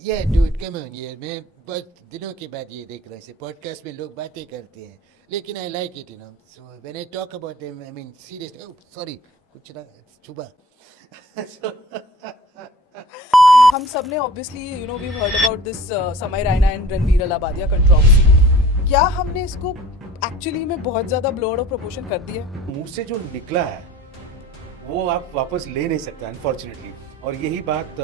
Yeah, dude, come on यार, मैं बहुत दिनों के बाद ये देख रहा हूँ। पॉडकास्ट में लोग बातें करते हैं, लेकिन I like it, so when I talk about them, I mean seriously, oh sorry, कुछ ना छुपा। हम सब ने obviously we heard about this Samay Raina and Ranbir Allahbadia controversy. क्या हमने इसको एक्चुअली में बहुत ज़्यादा ब्लर्ड और प्रपोर्शन कर दिया? मुंह से जो निकला है वो आप वापस ले नहीं सकते अनफॉर्चुनेटली। और यही बात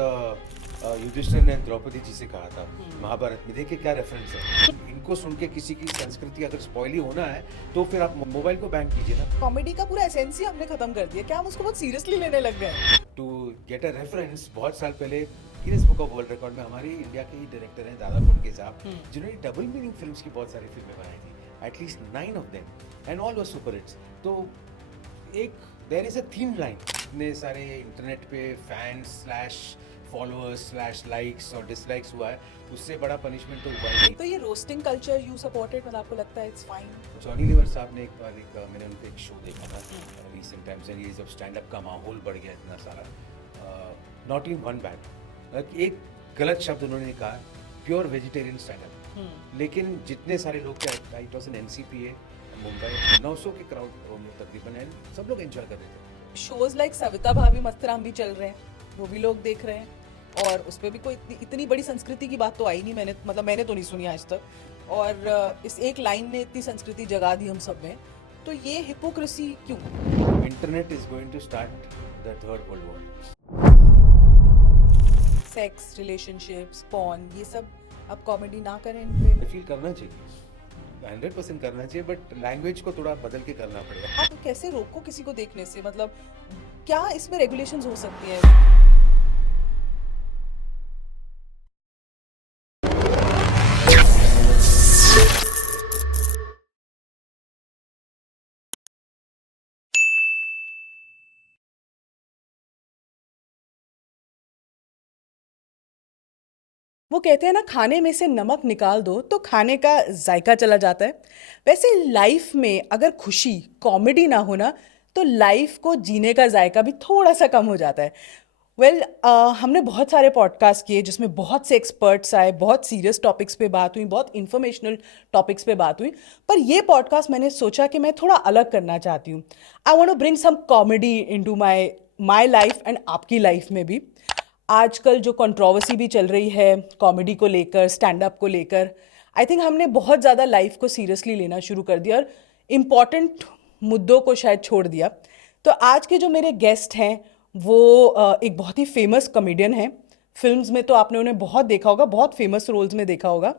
युधिष्ठिर ने द्रौपदी जी से कहा था महाभारत में। देखिए क्या रेफरेंस है। इनको सुन के किसी की संस्कृति अगर स्पॉइल ही होना है तो फिर आप मोबाइल को बैन कीजिए ना। कॉमेडी का पूरा एसेंस ही हमने खत्म कर दिया। क्या हम उसको बहुत सीरियसली लेने लग गए? टू गेट अ रेफरेंस, बहुत साल पहले Guinness book of world record में हमारे इंडिया के ही डायरेक्टर हैं दादा कोंडके साहब, जिन्होंने डबल मीनिंग फिल्म्स की बहुत सारी फिल्में बनाई थी, at least 9 of them, and all were super hits. तो एक there is a theme line. इतने सारे इंटरनेट पे fans slash followers slash likes और डिसलाइक्स हुआ है, उससे बड़ा पनिशमेंट तो हुआ ही नहीं। तो ये रोस्टिंग कल्चर यू सपोर्टेड, मतलब आपको लगता है इट्स फाइन? जॉनी लीवर साहब ने एक बार मैंने उनका एक शो देखा था रिसेंट टाइम्स, एंड ये जब स्टैंड अप का माहौल बढ़ गया इतना सारा, नॉट इन वन बैड, एक गलत शब्द उन्होंने कहा, प्योर वेजिटेरियन स्टैंड अप, लेकिन जितने सारे लोग थे, it was an NCPA Mumbai, 900 के क्राउड में तकरीबन, एंड सब लोग एंजॉय कर रहे थे। शोज लाइक सविता भाभी मस्तराम भी चल रहे हैं, वो भी लोग देख रहे हैं, और उस पर भी कोई इतनी बड़ी संस्कृति की बात तो आई नहीं। मैंने तो नहीं सुनी आज तक, और इस एक लाइन ने इतनी संस्कृति जगा दी हम सब में। तो ये हिपोक्रेसी क्यों? Internet is going to start the third world war. Sex, relationships, porn, ये सब अब कॉमेडी ना करें इन पे? फील करना चाहिए, 100% करना चाहिए, बट लैंग्वेज को थोड़ा बदल के करना पड़ेगा। आप कैसे रोको किसी को देखने से? मतलब क्या इसमें रेगुलेशंस हो सकती है? वो कहते हैं ना, खाने में से नमक निकाल दो तो खाने का जायका चला जाता है। वैसे लाइफ में अगर खुशी कॉमेडी ना हो ना, तो लाइफ को जीने का जायका भी थोड़ा सा कम हो जाता है। हमने बहुत सारे पॉडकास्ट किए जिसमें बहुत से एक्सपर्ट्स आए, बहुत सीरियस टॉपिक्स पे बात हुई, बहुत इंफॉर्मेशनल टॉपिक्स पे बात हुई। पर ये पॉडकास्ट मैंने सोचा कि मैं थोड़ा अलग करना चाहती हूँ। I want to bring some comedy into my my life and आपकी लाइफ में भी। आजकल जो कंट्रोवर्सी भी चल रही है कॉमेडी को लेकर, स्टैंड अप को लेकर, आई थिंक हमने बहुत ज़्यादा लाइफ को सीरियसली लेना शुरू कर दिया और इम्पॉर्टेंट मुद्दों को शायद छोड़ दिया। तो आज के जो मेरे गेस्ट हैं वो एक बहुत ही फेमस कॉमेडियन हैं। फिल्म्स में तो आपने उन्हें बहुत देखा होगा, बहुत फेमस रोल्स में देखा होगा।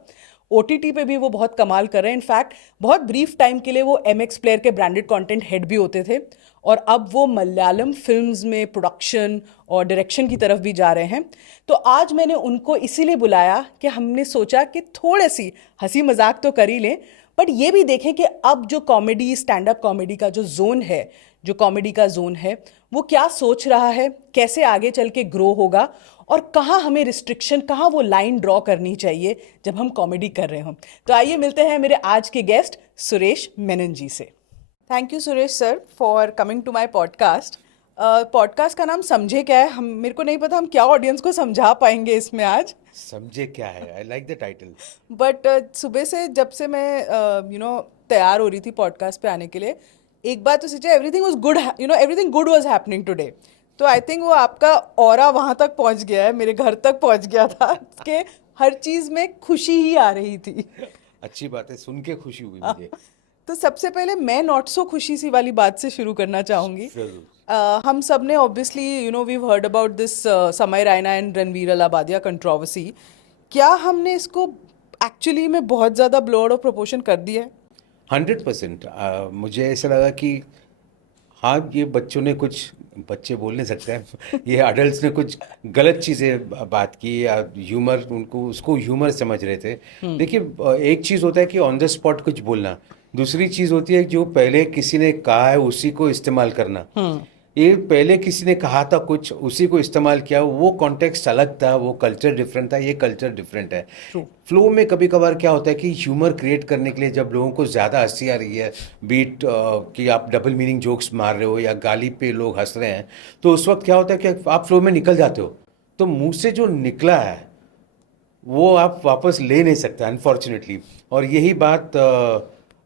ओटीटी पे भी वो बहुत कमाल कर रहे हैं। इनफैक्ट बहुत ब्रीफ टाइम के लिए वो एमएक्स प्लेयर के ब्रांडेड कंटेंट हेड भी होते थे, और अब वो मलयालम फिल्म्स में प्रोडक्शन और डायरेक्शन की तरफ भी जा रहे हैं। तो आज मैंने उनको इसीलिए बुलाया कि हमने सोचा कि थोड़ी सी हंसी मजाक तो कर ही लें, बट ये भी देखें कि अब जो कॉमेडी, स्टैंड अप कॉमेडी का जो जोन है, जो कॉमेडी का जोन है, वो क्या सोच रहा है, कैसे आगे चल के ग्रो होगा, और कहाँ हमें रिस्ट्रिक्शन, कहाँ वो लाइन ड्रॉ करनी चाहिए जब हम कॉमेडी कर रहे हों। तो आइए मिलते हैं मेरे आज के गेस्ट सुरेश मेनन जी से। Thank you Suresh sir for coming to my podcast. Podcast का नाम समझे क्या है? हम, मेरे को नहीं पता हम क्या ऑडियंस को समझा पाएंगे इसमें आज। समझे क्या है, I like the title. But सुबह से जब से मैं तैयार हो रही थी पॉडकास्ट पे आने के लिए, एक बात तो सोचा, everything was good, everything good was happening today. तो आई थिंक वो आपका ऑरा वहां तक पहुंच गया है, मेरे घर तक पहुंच गया था कि हर चीज में खुशी ही आ रही थी। अच्छी बात है, सुन के खुशी हुई मुझे। तो सबसे पहले मैं नॉट सो खुशी सी वाली बात से शुरू करना चाहूंगी। जरूर। हम सब ने obviously we heard about this Samay Raina and Ranbir Allahbadia controversy. क्या हमने इसको एक्चुअली में बहुत ज़्यादा ब्लर्ड और प्रपोर्शन कर दिया है? 100%। मुझे ऐसा लगा कि हाँ, ये बच्चों ने कुछ, बच्चे बोल नहीं सकते हैं, ये अडल्ट्स ने कुछ गलत चीज़ें बात की, या ह्यूमर, उनको उसको ह्यूमर समझ रहे थे। देखिए, एक चीज़ होता है कि ऑन द स्पॉट कुछ बोलना, दूसरी चीज़ होती है जो पहले किसी ने कहा है उसी को इस्तेमाल करना। ये पहले किसी ने कहा था कुछ, उसी को इस्तेमाल किया, वो कॉन्टेक्स्ट अलग था, वो कल्चर डिफरेंट था, ये कल्चर डिफरेंट है। फ्लो में कभी कभार क्या होता है कि ह्यूमर क्रिएट करने के लिए जब लोगों को ज़्यादा हंसी आ रही है, बीट कि आप डबल मीनिंग जोक्स मार रहे हो या गाली पे लोग हंस रहे हैं, तो उस वक्त क्या होता है कि आप फ्लो में निकल जाते हो। तो मुंह से जो निकला है वो आप वापस ले नहीं सकते अनफॉर्चुनेटली। और यही बात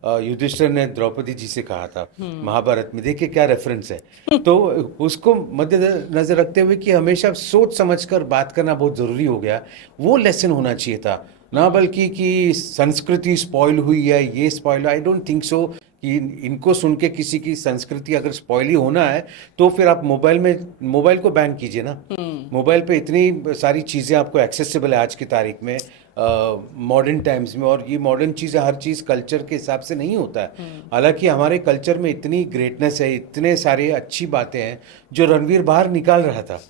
युधिष्ठिर ने द्रौपदी जी से कहा था महाभारत में, देखिए क्या रेफरेंस है। तो उसको मद्देनजर रखते हुए कि हमेशा सोच समझकर बात करना बहुत ज़रूरी हो गया, वो लेसन होना चाहिए था, ना बल्कि कि संस्कृति स्पॉइल हुई है, ये spoil. I don't think so कि इनको सुन के किसी की संस्कृति अगर स्पॉइल ही होना है तो फिर आप मोबाइल को बैन कीजिए ना। मोबाइल पे इतनी सारी चीज़ें आपको एक्सेसिबल है आज की तारीख में, मॉडर्न टाइम्स में, और ये मॉडर्न चीज़ें हर चीज़ कल्चर के हिसाब से नहीं होता है। हालांकि हमारे कल्चर में इतनी ग्रेटनेस है, इतने सारे अच्छी बातें हैं जो रणवीर बाहर निकाल रहा था।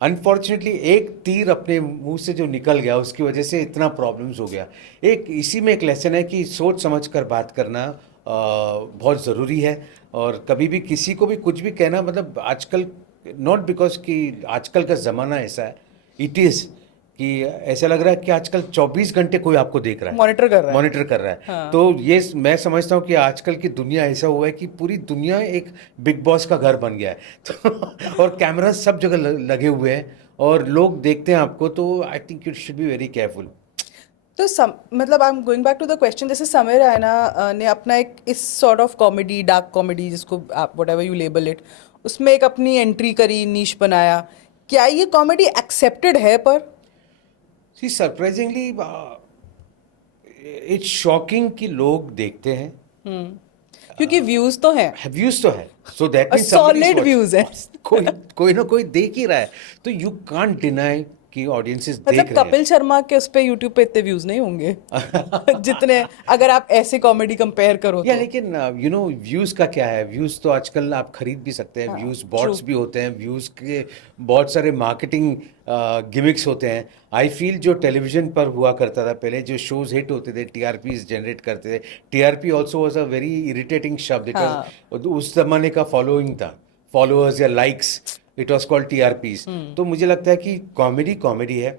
अनफॉर्चुनेटली एक तीर अपने मुंह से जो निकल गया उसकी वजह से इतना प्रॉब्लम्स हो गया। एक इसी में एक लेसन है कि सोच समझ कर बात करना बहुत ज़रूरी है। और कभी भी किसी को भी कुछ भी कहना, मतलब आजकल नॉट बिकॉज कि आजकल का ज़माना ऐसा है, इट इज़ कि ऐसा लग रहा है कि आजकल 24 घंटे कोई आपको देख रहा है, मॉनिटर कर रहा है। मॉनिटर कर रहा है। हाँ। तो ये मैं समझता हूँ कि आजकल की दुनिया ऐसा हुआ है कि पूरी दुनिया एक बिग बॉस का घर बन गया है। तो और कैमरा सब जगह लगे हुए हैं और लोग देखते हैं आपको, तो I think you should be very careful. तो मतलब I am going back to the question, जैसे समय रैना ने अपना एक इस sort of comedy, dark comedy जिसको आप whatever you label it, उसमें एक अपनी एंट्री करी, नीश बनाया। क्या ये कॉमेडी एक्सेप्टेड है? पर सी सरप्राइजिंगली इट्स शॉकिंग कि लोग देखते हैं, क्योंकि व्यूज तो हैं, व्यूज तो है, so that means solid views है। कोई ना कोई देख ही रहा है, तो यू कांट डिनाई कि ऑडियंसेस देख मतलब रहे हैं। कपिल शर्मा के उस पे यूट्यूब पे इतने व्यूज नहीं होंगे जितने, अगर आप ऐसे कॉमेडी कंपेयर करो या तो। लेकिन यू नो व्यूज का क्या है, व्यूज तो आजकल आप खरीद भी सकते हैं, हाँ, व्यूज बॉट्स true. भी होते हैं, व्यूज के बहुत सारे मार्केटिंग गिमिक्स होते हैं। आई फील जो टेलीविजन पर हुआ करता था पहले, जो शोज हिट होते थे, टीआरपी जनरेट करते थे, TRP also was a very irritating शब्द। इट उस जमाने का फॉलोइंग था, फॉलोअर्स या likes, it was called TRPs. तो मुझे लगता है कि कॉमेडी कॉमेडी है,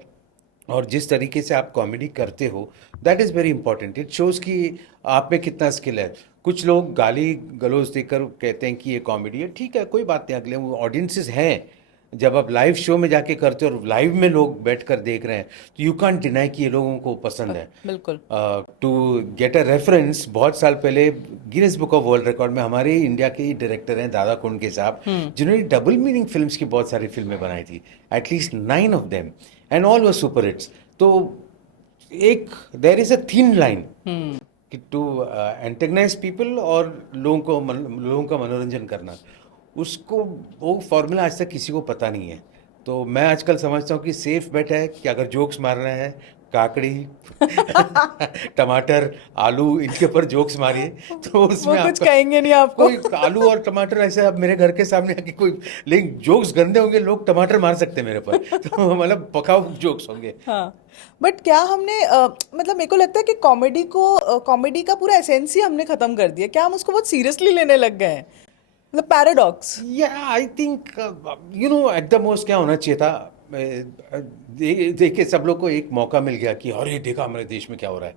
और जिस तरीके से आप कॉमेडी करते हो that is very important. It shows कि आप में कितना स्किल है। कुछ लोग गाली गलौज देकर कहते हैं कि ये कॉमेडी है, ठीक है, कोई बात नहीं, अगले वो ऑडियंसेस हैं। जब आप लाइव शो में जाके करते हो और लाइव में लोग बैठकर देख रहे हैं, तो यू कांट डिनाई कि ये लोगों को पसंद है। बिल्कुल। टू गेट अ रेफरेंस, बहुत साल पहले Guinness book of world record में हमारे इंडिया के ही डायरेक्टर हैं दादा कोंडके साहब, जिन्होंने डबल मीनिंग फिल्म्स की बहुत सारी फिल्में बनाई थी, at least 9 of them, and all were super hits. तो एक there is a thin line कि टू एंटेगनाइज पीपल और लोगों का मनोरंजन करना, उसको वो फॉर्मूला आज तक किसी को पता नहीं है। तो मैं आजकल समझता हूँ कि सेफ बेट है कि अगर जोक्स मारना है, काकड़ी टमाटर आलू इनके ऊपर जोक्स मारिए, तो उसमें वो कुछ आपका कहेंगे नहीं आपको। कोई आलू और टमाटर ऐसे, अब मेरे घर के सामने आके कोई, लेकिन जोक्स गंदे होंगे, लोग टमाटर मार सकते हैं मेरे पर, तो मतलब पकाऊ जोक्स होंगे। हाँ, बट क्या हमने मतलब मेरे को लगता है कि कॉमेडी का पूरा एसेंस ही हमने खत्म कर दिया। क्या हम उसको बहुत सीरियसली लेने लग गए हैं? मतलब पैराडॉक्स। या आई think you know at the most क्या होना चाहिए था, देखिए सब लोग को एक मौका मिल गया कि अरे देखा हमारे देश में क्या हो रहा है।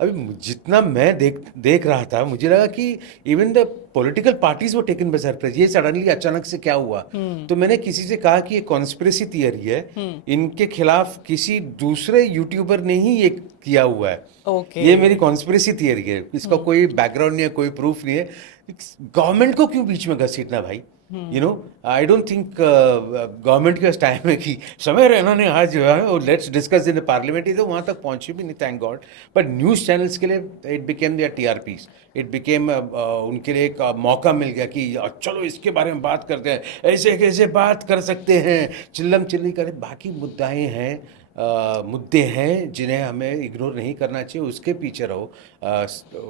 अभी जितना मैं देख रहा था, मुझे लगा कि इवन द पॉलिटिकल पार्टीज वो टेकन बाय सरप्राइज, ये सडनली अचानक से क्या हुआ। तो मैंने किसी से कहा कि ये कॉन्स्पिरेसी थियरी है, इनके खिलाफ किसी दूसरे यूट्यूबर ने ही ये किया हुआ है। Okay. ये मेरी कॉन्स्पिरेसी थियरी है, इसका कोई बैकग्राउंड नहीं है, कोई प्रूफ नहीं है। गवर्नमेंट को क्यों बीच में घसीटना भाई? You know I don't think government के पास टाइम है कि समय रैना ने आज जो है लेट्स डिस्कस इन पार्लियामेंट, तो वहाँ तक पहुँची भी नहीं, thank god. But news channels के लिए it became their TRPs, it became उनके लिए एक मौका मिल गया कि चलो इसके बारे में बात करते हैं, ऐसे कैसे बात कर सकते हैं, चिल्लम चिल्ली करें। बाकी मुद्दे हैं जिन्हें हमें इग्नोर नहीं करना चाहिए, उसके पीछे रहो।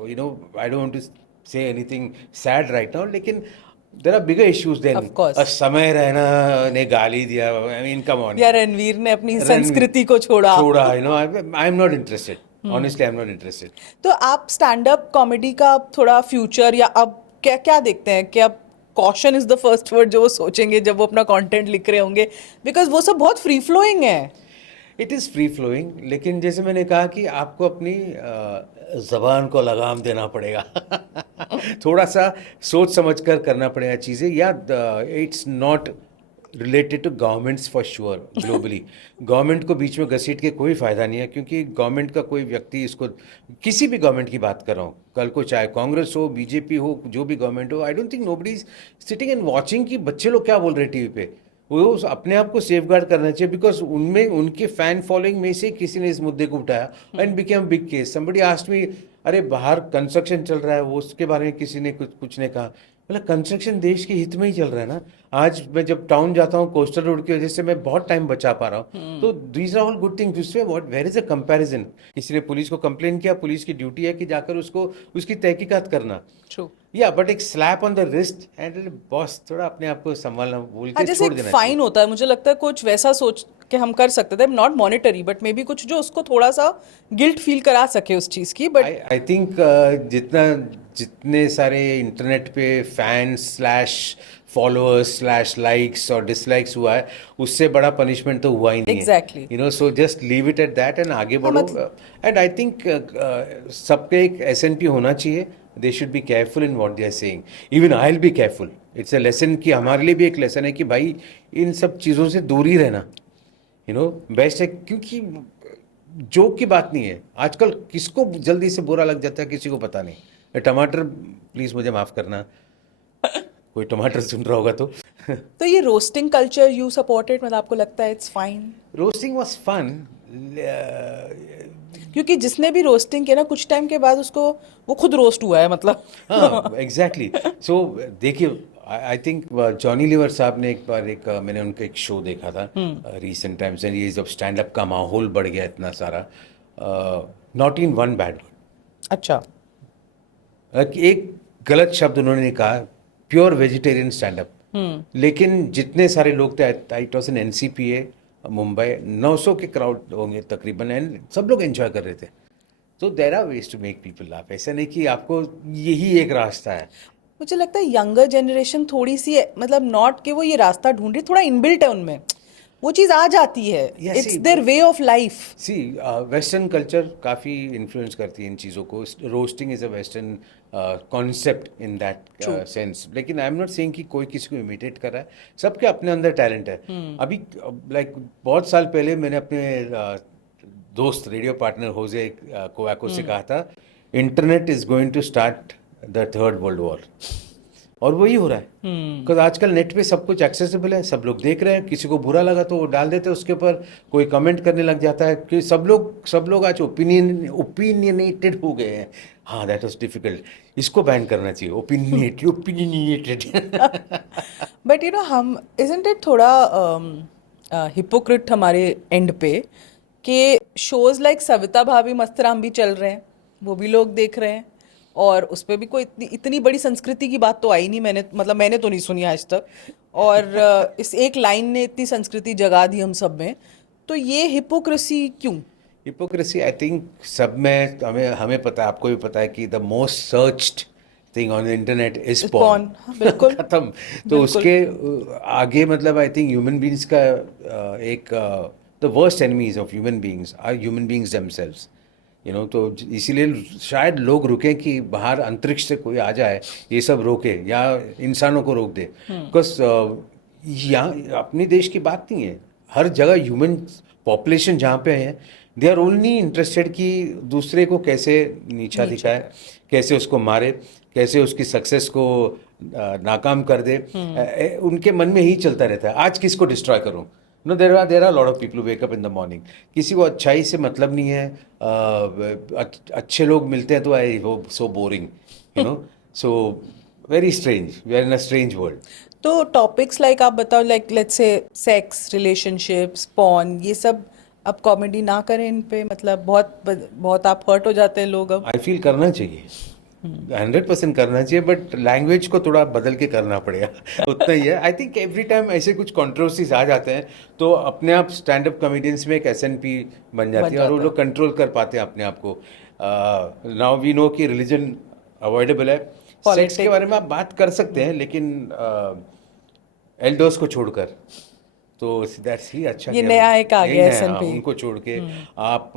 You know I don't want to say anything sad right now, लेकिन there are bigger issues then Of course. समय रैना ने गाली दिया, आई मीन कम ऑन, या रणवीर ने अपनी संस्कृति को छोड़ा। You know I am not interested, honestly I am not interested. तो आप स्टैंड अप कॉमेडी का थोड़ा फ्यूचर या अब क्या क्या देखते हैं कि अब caution is the first word जो वो सोचेंगे जब वो अपना कंटेंट लिख रहे होंगे, बिकॉज वो सब बहुत फ्री फ्लोइंग है। इट इज़ फ्री फ्लोइंग, लेकिन जैसे मैंने कहा कि आपको अपनी ज़बान को लगाम देना पड़ेगा। थोड़ा सा सोच समझ कर करना पड़ेगा चीज़ें, या it's not related to governments for sure globally. Government को बीच में घसीट के कोई फायदा नहीं है, क्योंकि गवर्नमेंट का कोई व्यक्ति इसको, किसी भी गवर्नमेंट की बात कर रहा हूँ, कल को चाहे कांग्रेस हो, बीजेपी हो, जो भी गवर्नमेंट हो, आई don't think nobody is sitting and watching कि बच्चे लोग क्या बोल रहे हैं टीवी पे। वो अपने आप को सेफगार्ड करना चाहिए, बिकॉज उनमें उनके फैन फॉलोइंग में से किसी ने इस मुद्दे को उठाया and became big case. Somebody asked me, अरे बाहर कंस्ट्रक्शन चल रहा है, वो उसके बारे में किसी ने कुछ ने कहा। मतलब कंस्ट्रक्शन देश के हित में ही चल रहा है ना। आज मैं जब टाउन जाता हूँ, कोस्टल रोड की वजह से मैं बहुत टाइम बचा पा रहा हूँ, तो these are all good things. दूसरे what, where is a comparison? किसी ने पुलिस को कंप्लेन किया, पुलिस की ड्यूटी है कि जाकर उसको उसकी तहकीकात करना। ट्रू। या बट एक slap on the wrist and boss, थोड़ा अपने आप को संभालना, बोल हाँ, के जैसे छोड़ एक देना फाइन होता है, मुझे लगता है कुछ वैसा सोच के हम कर सकते थे, not monetary but may be कुछ जो उसको थोड़ा सा गिल्ट फील करा सके उस चीज़ की। बट आई थिंक जितने सारे इंटरनेट पे fans slash followers slash likes और डिसलाइक्स हुआ है, उससे बड़ा पनिशमेंट तो हुआ ही नहीं Exactly. है। You know, so just leave it at that and आगे बढ़ो। एंड आई थिंक सबके एक एसएनपी होना चाहिए। They should be careful in what they are saying. Even I will be careful. It's a lesson कि हमारे लिए भी एक लेसन है कि भाई इन सब चीज़ों से दूर ही रहना, यू नो, बेस्ट है। क्योंकि जोक की बात नहीं है, आजकल किसको जल्दी से बुरा लग जाता है किसी को पता नहीं। टमाटर, प्लीज मुझे माफ करना, कोई टमाटर सुन रहा होगा तो। तो ये रोस्टिंग कल्चर यू सपोर्टेड, मतलब आपको लगता है it's fine? Roasting was fun. क्योंकि जिसने भी रोस्टिंग किया ना, कुछ टाइम के बाद उसको वो खुद रोस्ट हुआ है, मतलब। हाँ, एग्जैक्टली। सो देखिए, आई थिंक जॉनी लीवर साहब ने एक बार मैंने उनका एक शो देखा था रिसेंट टाइम्स, एंड ये जब स्टैंड अप का माहौल बढ़ गया इतना सारा, not in one bad word, अच्छा। एक गलत शब्द उन्होंने कहा, प्योर वेजिटेरियन स्टैंड अप, लेकिन जितने सारे लोग थे, it was an NCPA Mumbai, 900 के क्राउड होंगे तकरीबन, एंड सब लोग एंजॉय कर रहे थे। तो there are ways to make people laugh. ऐसा नहीं कि आपको यही एक रास्ता है। मुझे लगता है यंगर जनरेशन थोड़ी सी, मतलब नॉट कि वो ये रास्ता ढूंढ रही, थोड़ा इनबिल्ट है उनमें, वो चीज़ आ जाती है। Yes, it's see, their way of life. See western culture काफ़ी इन्फ्लुएंस करती है इन चीज़ों को। Roasting is a western concept in that sense. लेकिन आई एम नॉट सेइंग कि कोई किसी को इमिटेट कर रहा है, सबके अपने अंदर टैलेंट है। अभी लाइक बहुत साल पहले मैंने अपने दोस्त रेडियो पार्टनर होजे कोवाको से कहा था, internet is going to start the third world war, और वही हो रहा है। बिकॉज आजकल नेट पे सब कुछ एक्सेसिबल है, सब लोग देख रहे हैं, किसी को बुरा लगा तो वो डाल देते हैं उसके ऊपर, कोई कमेंट करने लग जाता है कि सब लोग आज ओपिनियनेटेड हो गए हैं। हाँ, दैट वाज डिफिकल्ट, इसको बैन करना चाहिए, ओपिनियनेटेड। बट यू नो, हम इजंट इट थोड़ा हिपोक्रिट हमारे एंड पे कि शोज लाइक सविता भाभी मस्तराम भी चल रहे हैं, वो भी लोग देख रहे हैं, और उस पर भी कोई इतनी बड़ी संस्कृति की बात तो आई नहीं, मैंने तो नहीं सुनी आज तक। और इस एक लाइन ने इतनी संस्कृति जगा दी हम सब में, तो ये हिपोक्रेसी क्यों? हिपोक्रेसी आई थिंक सब में, हमें पता है, आपको भी पता है कि the most searched thing on the internet is porn. बिल्कुल। खत्म। तो उसके आगे मतलब आई थिंक ह्यूमन बींग्स का एक the worst enemies of human beings are human beings themselves, you know. तो इसीलिए शायद लोग रुके कि बाहर अंतरिक्ष से कोई आ जाए, ये सब रोके या इंसानों को रोक दे। बिकॉज यहाँ अपने देश की बात नहीं है, हर जगह ह्यूमन पॉपुलेशन जहाँ पे है, दे आर ओनली इंटरेस्टेड कि दूसरे को कैसे नीचा दिखाए, कैसे उसको मारे, कैसे उसकी सक्सेस को नाकाम कर दे। उनके मन में ही चलता रहता है, आज किसको डिस्ट्रॉय करूँ। No, there are lot of people wake up in the morning, किसी को अच्छाई से मतलब नहीं है। अच्छे लोग मिलते हैं तो आई वो so boring, you know. So very strange, we are in a strange world. तो टॉपिक्स लाइक आप बताओ, like let's say sex, relationships, porn, ये सब अब कॉमेडी ना करें इन पे, मतलब बहुत आप हर्ट हो जाते हैं लोग। अब आई फील करना चाहिए, 100% करना चाहिए, बट लैंग्वेज को थोड़ा बदल के करना पड़ेगा, उतना ही है। आई थिंक एवरी टाइम ऐसे कुछ कंट्रोवर्सीज आ जाते हैं तो अपने आप स्टैंड अप कॉमेडियंस में एक एसएनपी बन जाती है, और वो लोग कंट्रोल कर पाते हैं अपने आप को। नाउ वी नो कि रिलीजन अवॉइडेबल है, सेक्स के बारे में आप बात कर सकते हैं, लेकिन एल्डर्स को छोड़कर, तो दैट्स ही अच्छा ये किया नया एक आ यही गया है नया, SNP। उनको छोड़ के आप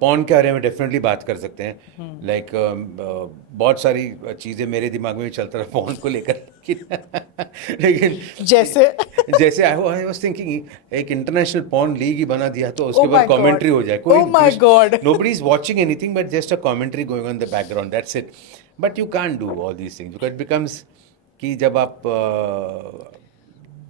पॉर्न के बारे में डेफिनेटली बात कर सकते हैं। लाइक बहुत सारी चीज़ें मेरे दिमाग में भी चलता रहा पॉर्न को लेकर लेकिन जैसे जैसे आई वाज थिंकिंग एक इंटरनेशनल पॉर्न लीग ही बना दिया तो ओ उसके माय बाद गॉड, कमेंट्री हो जाए, oh my god. Nobody is watching anything but just a commentary going on the background, that's it. But you can't do all these things because it becomes कि जब आप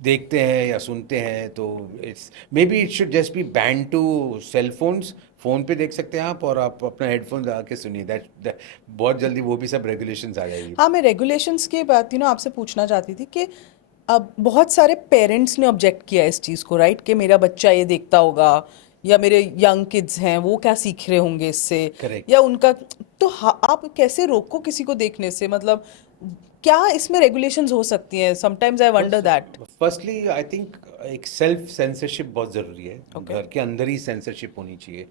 देखते हैं या सुनते हैं तो it's maybe it should just be ban to sell phones. Phone पे देख सकते हैं आप और आप अपना हेडफोन लगा के सुनिए, दैट बहुत जल्दी वो भी सब रेगुलेशंस आ जाएगी। हाँ, मैं रेगुलेशंस की बात आपसे पूछना चाहती थी कि अब बहुत सारे पेरेंट्स ने ऑब्जेक्ट किया इस चीज़ को, राइट, कि मेरा बच्चा ये देखता होगा या मेरे यंग किड्स हैं वो क्या सीख रहे होंगे इससे, Correct. या उनका, तो आप कैसे रोको किसी को देखने से, मतलब क्या इसमें रेगुलेशंस हो सकती हैं? Sometimes I wonder that. Firstly I think एक सेल्फ सेंसरशिप बहुत ज़रूरी है। Okay. घर के अंदर ही सेंसरशिप होनी चाहिए।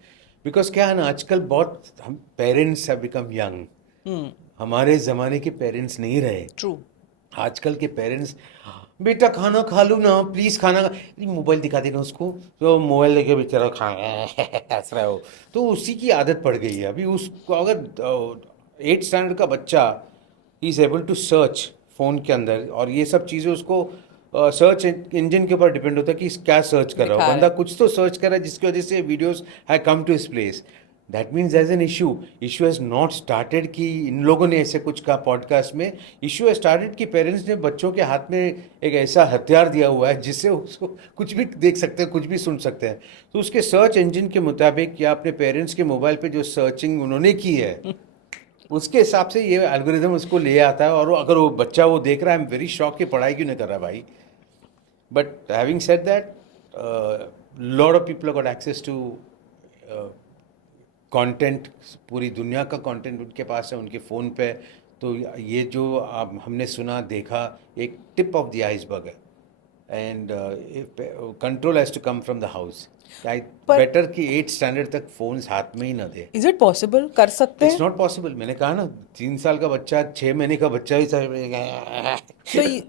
बिकॉज क्या है ना, आजकल बहुत हम पेरेंट्स हैव बिकम यंग। हमारे ज़माने के पेरेंट्स नहीं रहे। ट्रू। आजकल के पेरेंट्स, बेटा खाना खा लो ना प्लीज़, मोबाइल दिखा देना उसको, तो मोबाइल लेके बेचारा खा हंस रहा हो, तो उसी की आदत पड़ गई है। अभी उसको अगर 8th स्टैंडर्ड का बच्चा is able to search phone के अंदर, और ये सब चीज़ें उसको सर्च इंजन के ऊपर डिपेंड होता है कि क्या सर्च कर रहा दिखा हो। रहा बंदा है। कुछ तो सर्च कर रहा है जिसकी वजह से videos have come to his place. That means as an issue has not started कि इन लोगों ने ऐसे कुछ कहा पॉडकास्ट में। इशू हैज स्टार्टेड कि पेरेंट्स ने बच्चों के हाथ में एक ऐसा हथियार दिया हुआ है जिससे उसको कुछ भी देख सकते हैं, कुछ भी सुन सकते हैं। तो उसके सर्च इंजन के मुताबिक या अपने पेरेंट्स के मोबाइल पे जो सर्चिंग उन्होंने की है उसके हिसाब से ये एल्गोरिदम उसको ले आता है। और अगर वो बच्चा वो देख रहा है, आई एम वेरी शॉक कि पढ़ाई क्यों नहीं कर रहा भाई। But having said that, lot of people got access to content, पूरी दुनिया का कंटेंट उनके पास है, उनके फ़ोन पे। तो ये जो हमने सुना देखा एक टिप ऑफ द आइसबर्ग है। And control has to come from the house. पर बेटर कि 8th स्टैंडर्ड तक फ़ोन्स हाथ में ही ना दे। इज इट पॉसिबल, कर सकते इट्स हैं? Not possible. मैंने कहा ना, 3 साल का बच्चा, 6 महीने का बच्चा ही तो ये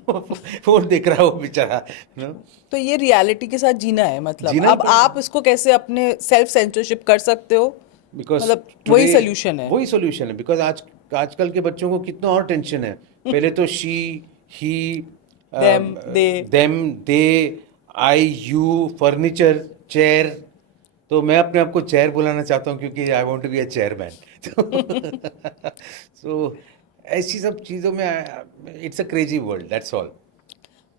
फोन देख रहा है वो बेचारा, नो। तो ये रियलिटी के साथ जीना है, मतलब जीना ही अब पड़ेगा। आप इसको कैसे अपने सेल्फ सेंसरशिप कर सकते हो? बिकॉज मतलब वही सोल्यूशन है। वही सोल्यूशन है। बिकॉज आजकल के बच्चों को कितना और टेंशन है। पहले तो she, he, Them, they। Them, they, I, you, furniture, chair. तो मैं अपने आप को चेयर बुलाना चाहता हूँ क्योंकि I want to be a chairman. So ऐसी सब चीज़ों में it's a crazy world, that's all.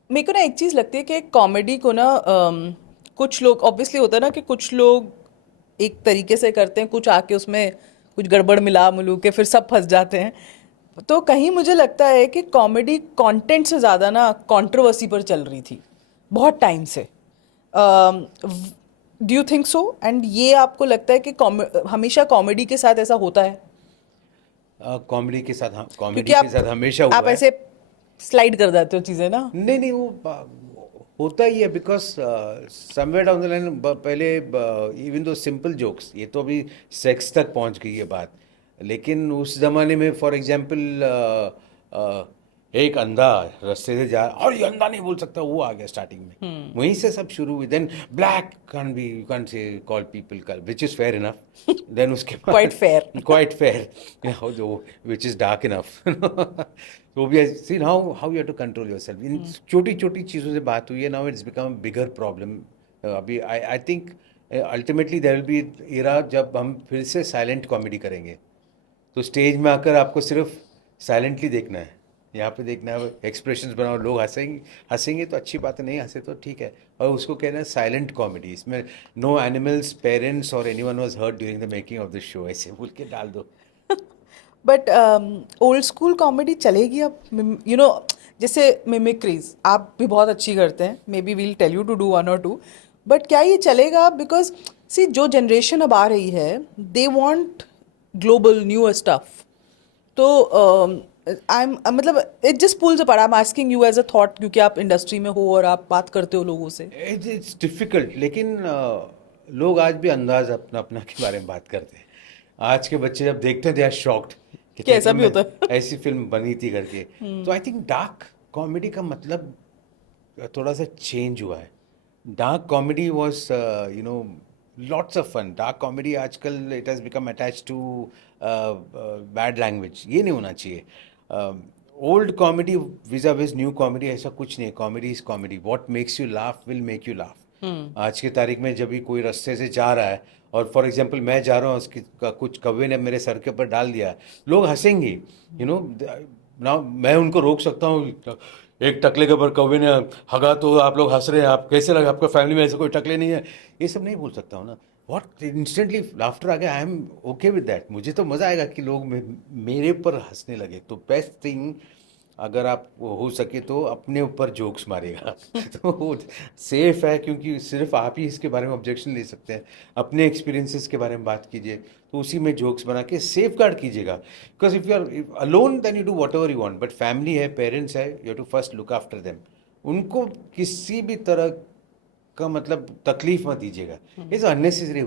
मेरे को ना एक चीज़ लगती है कि कॉमेडी को ना कुछ लोग, ऑब्वियसली होता है ना कि कुछ लोग एक तरीके से करते हैं, कुछ आके उसमें कुछ गड़बड़ मिला मिलू के फिर सब फंस जाते हैं। तो कहीं मुझे लगता है कि कॉमेडी कंटेंट से ज़्यादा ना कंट्रोवर्सी पर चल रही थी बहुत टाइम से। Do you think so? And ये आपको लगता है कि हमेशा कॉमेडी के साथ ऐसा होता है? कॉमेडी के साथ, हाँ, कॉमेडी क्योंकि के साथ हमेशा आप हुआ है। ऐसे स्लाइड कर देते हो चीज़ें ना। नहीं नहीं, वो होता ही है। Because somewhere down the line, पहले इवन दो सिंपल जोक्स, ये तो अभी सेक्स तक पहुंच गई है बात। लेकिन उस जमाने में फॉर एग्जांपल एक अंधा रास्ते से जा, और ये अंधा नहीं बोल सकता, वो आ गया स्टार्टिंग में। वहीं से सब शुरू हुई। Then black can be, you can say call people which is fair enough. Then उसके बाद Quite fair. क्वाइट फेयर, जो विच इज़ डार्क इनफ। तो we seen how you have to control yourself. इन छोटी छोटी चीज़ों से बात हुई है। Now it's become a bigger problem. अभी I think ultimately there will be era जब हम फिर से साइलेंट कॉमेडी करेंगे। तो स्टेज में आकर आपको सिर्फ साइलेंटली देखना है, यहाँ पे देखना है, एक्सप्रेशंस बनाओ, लोग हंसेंगे तो अच्छी बात है, नहीं हंसे तो ठीक है। और उसको कहना है साइलेंट कॉमेडी। इसमें नो एनिमल्स, पेरेंट्स और anyone was hurt during the making of the show, ऐसे बोल के डाल दो। बट ओल्ड स्कूल कॉमेडी चलेगी अब? जैसे मिमिक्रीज आप भी बहुत अच्छी करते हैं, maybe we'll tell you to do 1 or 2, but क्या ये चलेगा? बिकॉज सी जो जनरेशन अब आ रही है, they want global newer stuff. तो आई एम, मतलब it just pulls apart. I am asking you as a thought, क्योंकि आप इंडस्ट्री में हो और आप बात करते हो लोगों से। It's difficult. लेकिन लोग आज भी अंदाज अपना अपना के बारे में बात करते हैं। आज के बच्चे जब देखते हैं दे आर शॉक्ड कि कि ऐसा देखो भी होता है। ऐसी फिल्म बनी थी करके। तो आई थिंक डार्क कॉमेडी का मतलब थोड़ा सा चेंज हुआ है। Dark comedy was, lots of fun. Dark comedy आजकल it has become attached to bad language. ये नहीं होना चाहिए. Old comedy vis-a-vis new comedy ऐसा कुछ नहीं है. Comedy is comedy. What makes you laugh will make you laugh. आज की तारीख में जब भी कोई रास्ते से जा रहा है और फॉर एग्जांपल मैं जा रहा हूँ, उसकी कुछ कौवे ने मेरे सर के ऊपर डाल दिया, लोग हंसेंगे. ना मैं उनको रोक सकता हूँ, एक टकले के ऊपर कौवे ने हगा तो आप लोग हंस रहे हैं, आप कैसे लगे, आपका फैमिली में ऐसे कोई टकले नहीं है, ये सब नहीं बोल सकता हूँ ना. व्हाट इंस्टेंटली लाफ्टर आ गया, I am okay with that. मुझे तो मज़ा आएगा कि लोग मेरे ऊपर हंसने लगे. तो बेस्ट थिंग, अगर आप हो सके तो अपने ऊपर जोक्स मारेगा तो वो सेफ है, क्योंकि सिर्फ आप ही इसके बारे में ऑब्जेक्शन ले सकते हैं. अपने एक्सपीरियंसेस के बारे में बात कीजिए, तो उसी में जोक्स बना के सेफ गार्ड कीजिएगा. Because if you are alone then you do whatever you want, but family है, पेरेंट्स है, you have to first look after them. उनको किसी भी तरह का मतलब तकलीफ मत दीजिएगा. इट्स अननेसेसरी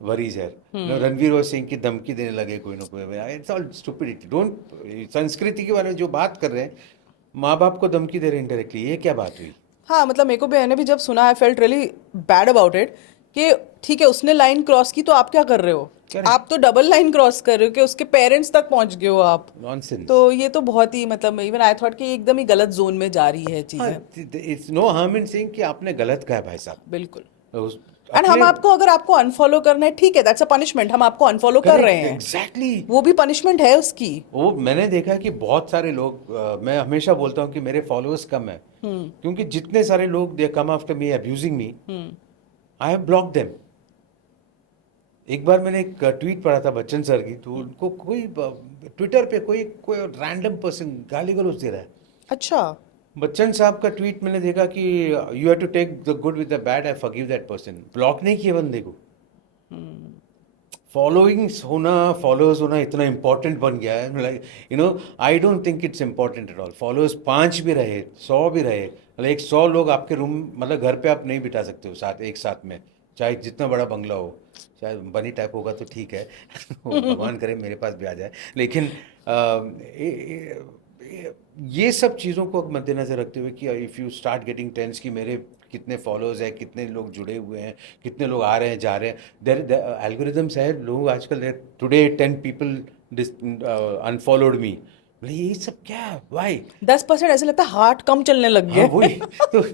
वरीज है. रणवीर और सिंह की धमकी देने लगे कोई ना कोई, इट्स ऑल स्टुपिडिटी. डोंट. संस्कृति के बारे में जो बात कर रहे हैं, माँ बाप को धमकी दे रहे हैं इनडायरेक्टली, ये क्या बात हुई? हाँ मतलब मेरे को भी, मैंने भी जब सुना, I felt really bad about it कि ठीक है उसने लाइन क्रॉस की तो आप क्या कर रहे हो? Correct. आप तो डबल लाइन क्रॉस कर रहे हो कि उसके पेरेंट्स तक पहुंच गए हो आप. नॉनसेंस. तो ये तो बहुत ही मतलब इवन आई थॉट कि एकदम ही गलत जोन में जा रही है चीजें. It's no harm in saying कि आपने गलत कहा भाई साहब. बिल्कुल. उस- एंड हम अपने- आपको, अगर आपको अनफॉलो करना है ठीक है, दैट्स अ पनिशमेंट, हम आपको अनफॉलो कर Correct, रहे हैं, exactly. वो भी पनिशमेंट है उसकी. वो मैंने देखा कि बहुत सारे लोग, मैं हमेशा बोलता हूँ कि मेरे फॉलोअर्स कम है, क्योंकि जितने सारे लोग they come after me abusing me, I have block them. एक बार मैंने एक ट्वीट पढ़ा था बच्चन सर की, तो उनको कोई ट्विटर पे कोई कोई रैंडम पर्सन गाली गलौज दे रहा है. अच्छा. बच्चन साहब का ट्वीट मैंने देखा कि you have to take the good with the bad, I forgive that person. Block नहीं किया बंदे को. फॉलोइंग्स होना, फॉलोअर्स होना इतना इंपॉर्टेंट बन गया है. Like I don't think it's important at all. Followers 5 भी रहे, 100 भी रहे, मतलब 100 लोग आपके रूम, मतलब घर पे आप नहीं बिठा सकते हो साथ, एक साथ में, चाहे जितना बड़ा बंगला हो. चाहे बनी टाइप होगा तो ठीक है भगवान करे मेरे पास भी आ जाए. लेकिन ये सब चीज़ों को मद्देनजर रखते हुए कि if you start getting tense कि मेरे कितने फॉलोअर्स हैं, कितने लोग जुड़े हुए हैं, कितने लोग आ रहे हैं जा रहे हैं, देर एल्गोरिदम्स है. लोग आजकल टुडे 10 पीपल अनफॉलोड मी. ये सब क्या है, वाई? 10% ऐसे लगता है हार्ट कम चलने लग हाँ गए. वही तो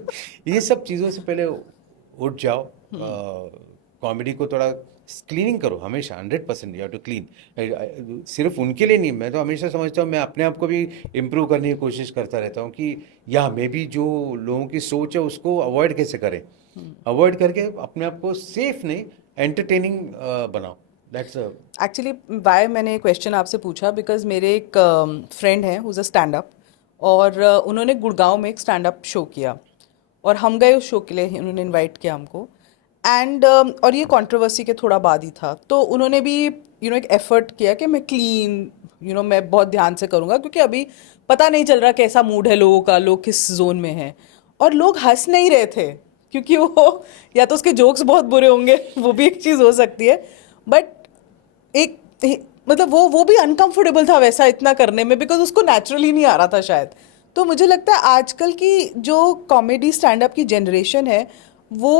ये सब चीज़ों से पहले उठ जाओ. कॉमेडी को थोड़ा क्लीनिंग करो हमेशा. 100% यू हैव टू क्लीन. सिर्फ उनके लिए नहीं, मैं तो हमेशा समझता हूँ, मैं अपने आप को भी इम्प्रूव करने की कोशिश करता रहता हूँ कि या मैं भी जो लोगों की सोच है उसको अवॉइड कैसे करें. अवॉइड करके अपने आप को सेफ नहीं, एंटरटेनिंग बनाओ. दैट्स एक्चुअली वाई मैंने ये क्वेश्चन आपसे पूछा, बिकॉज मेरे एक फ्रेंड हैं हुज अ स्टैंड अप, और उन्होंने गुड़गांव में एक स्टैंड अप शो किया और हम गए उस शो के लिए, उन्होंने इनवाइट किया हमको. एंड और ये कंट्रोवर्सी के थोड़ा बाद ही था, तो उन्होंने भी एक एफर्ट किया कि मैं क्लीन, मैं बहुत ध्यान से करूँगा, क्योंकि अभी पता नहीं चल रहा कैसा मूड है लोगों का, लोग किस जोन में हैं. और लोग हंस नहीं रहे थे, क्योंकि वो या तो उसके जोक्स बहुत बुरे होंगे वो भी एक चीज़ हो सकती है, बट मतलब वो भी अनकंफर्टेबल था वैसा इतना करने में, बिकॉज उसको नेचुरली नहीं आ रहा था शायद. तो मुझे लगता है आजकल की जो कॉमेडी स्टैंड अप की जनरेशन है वो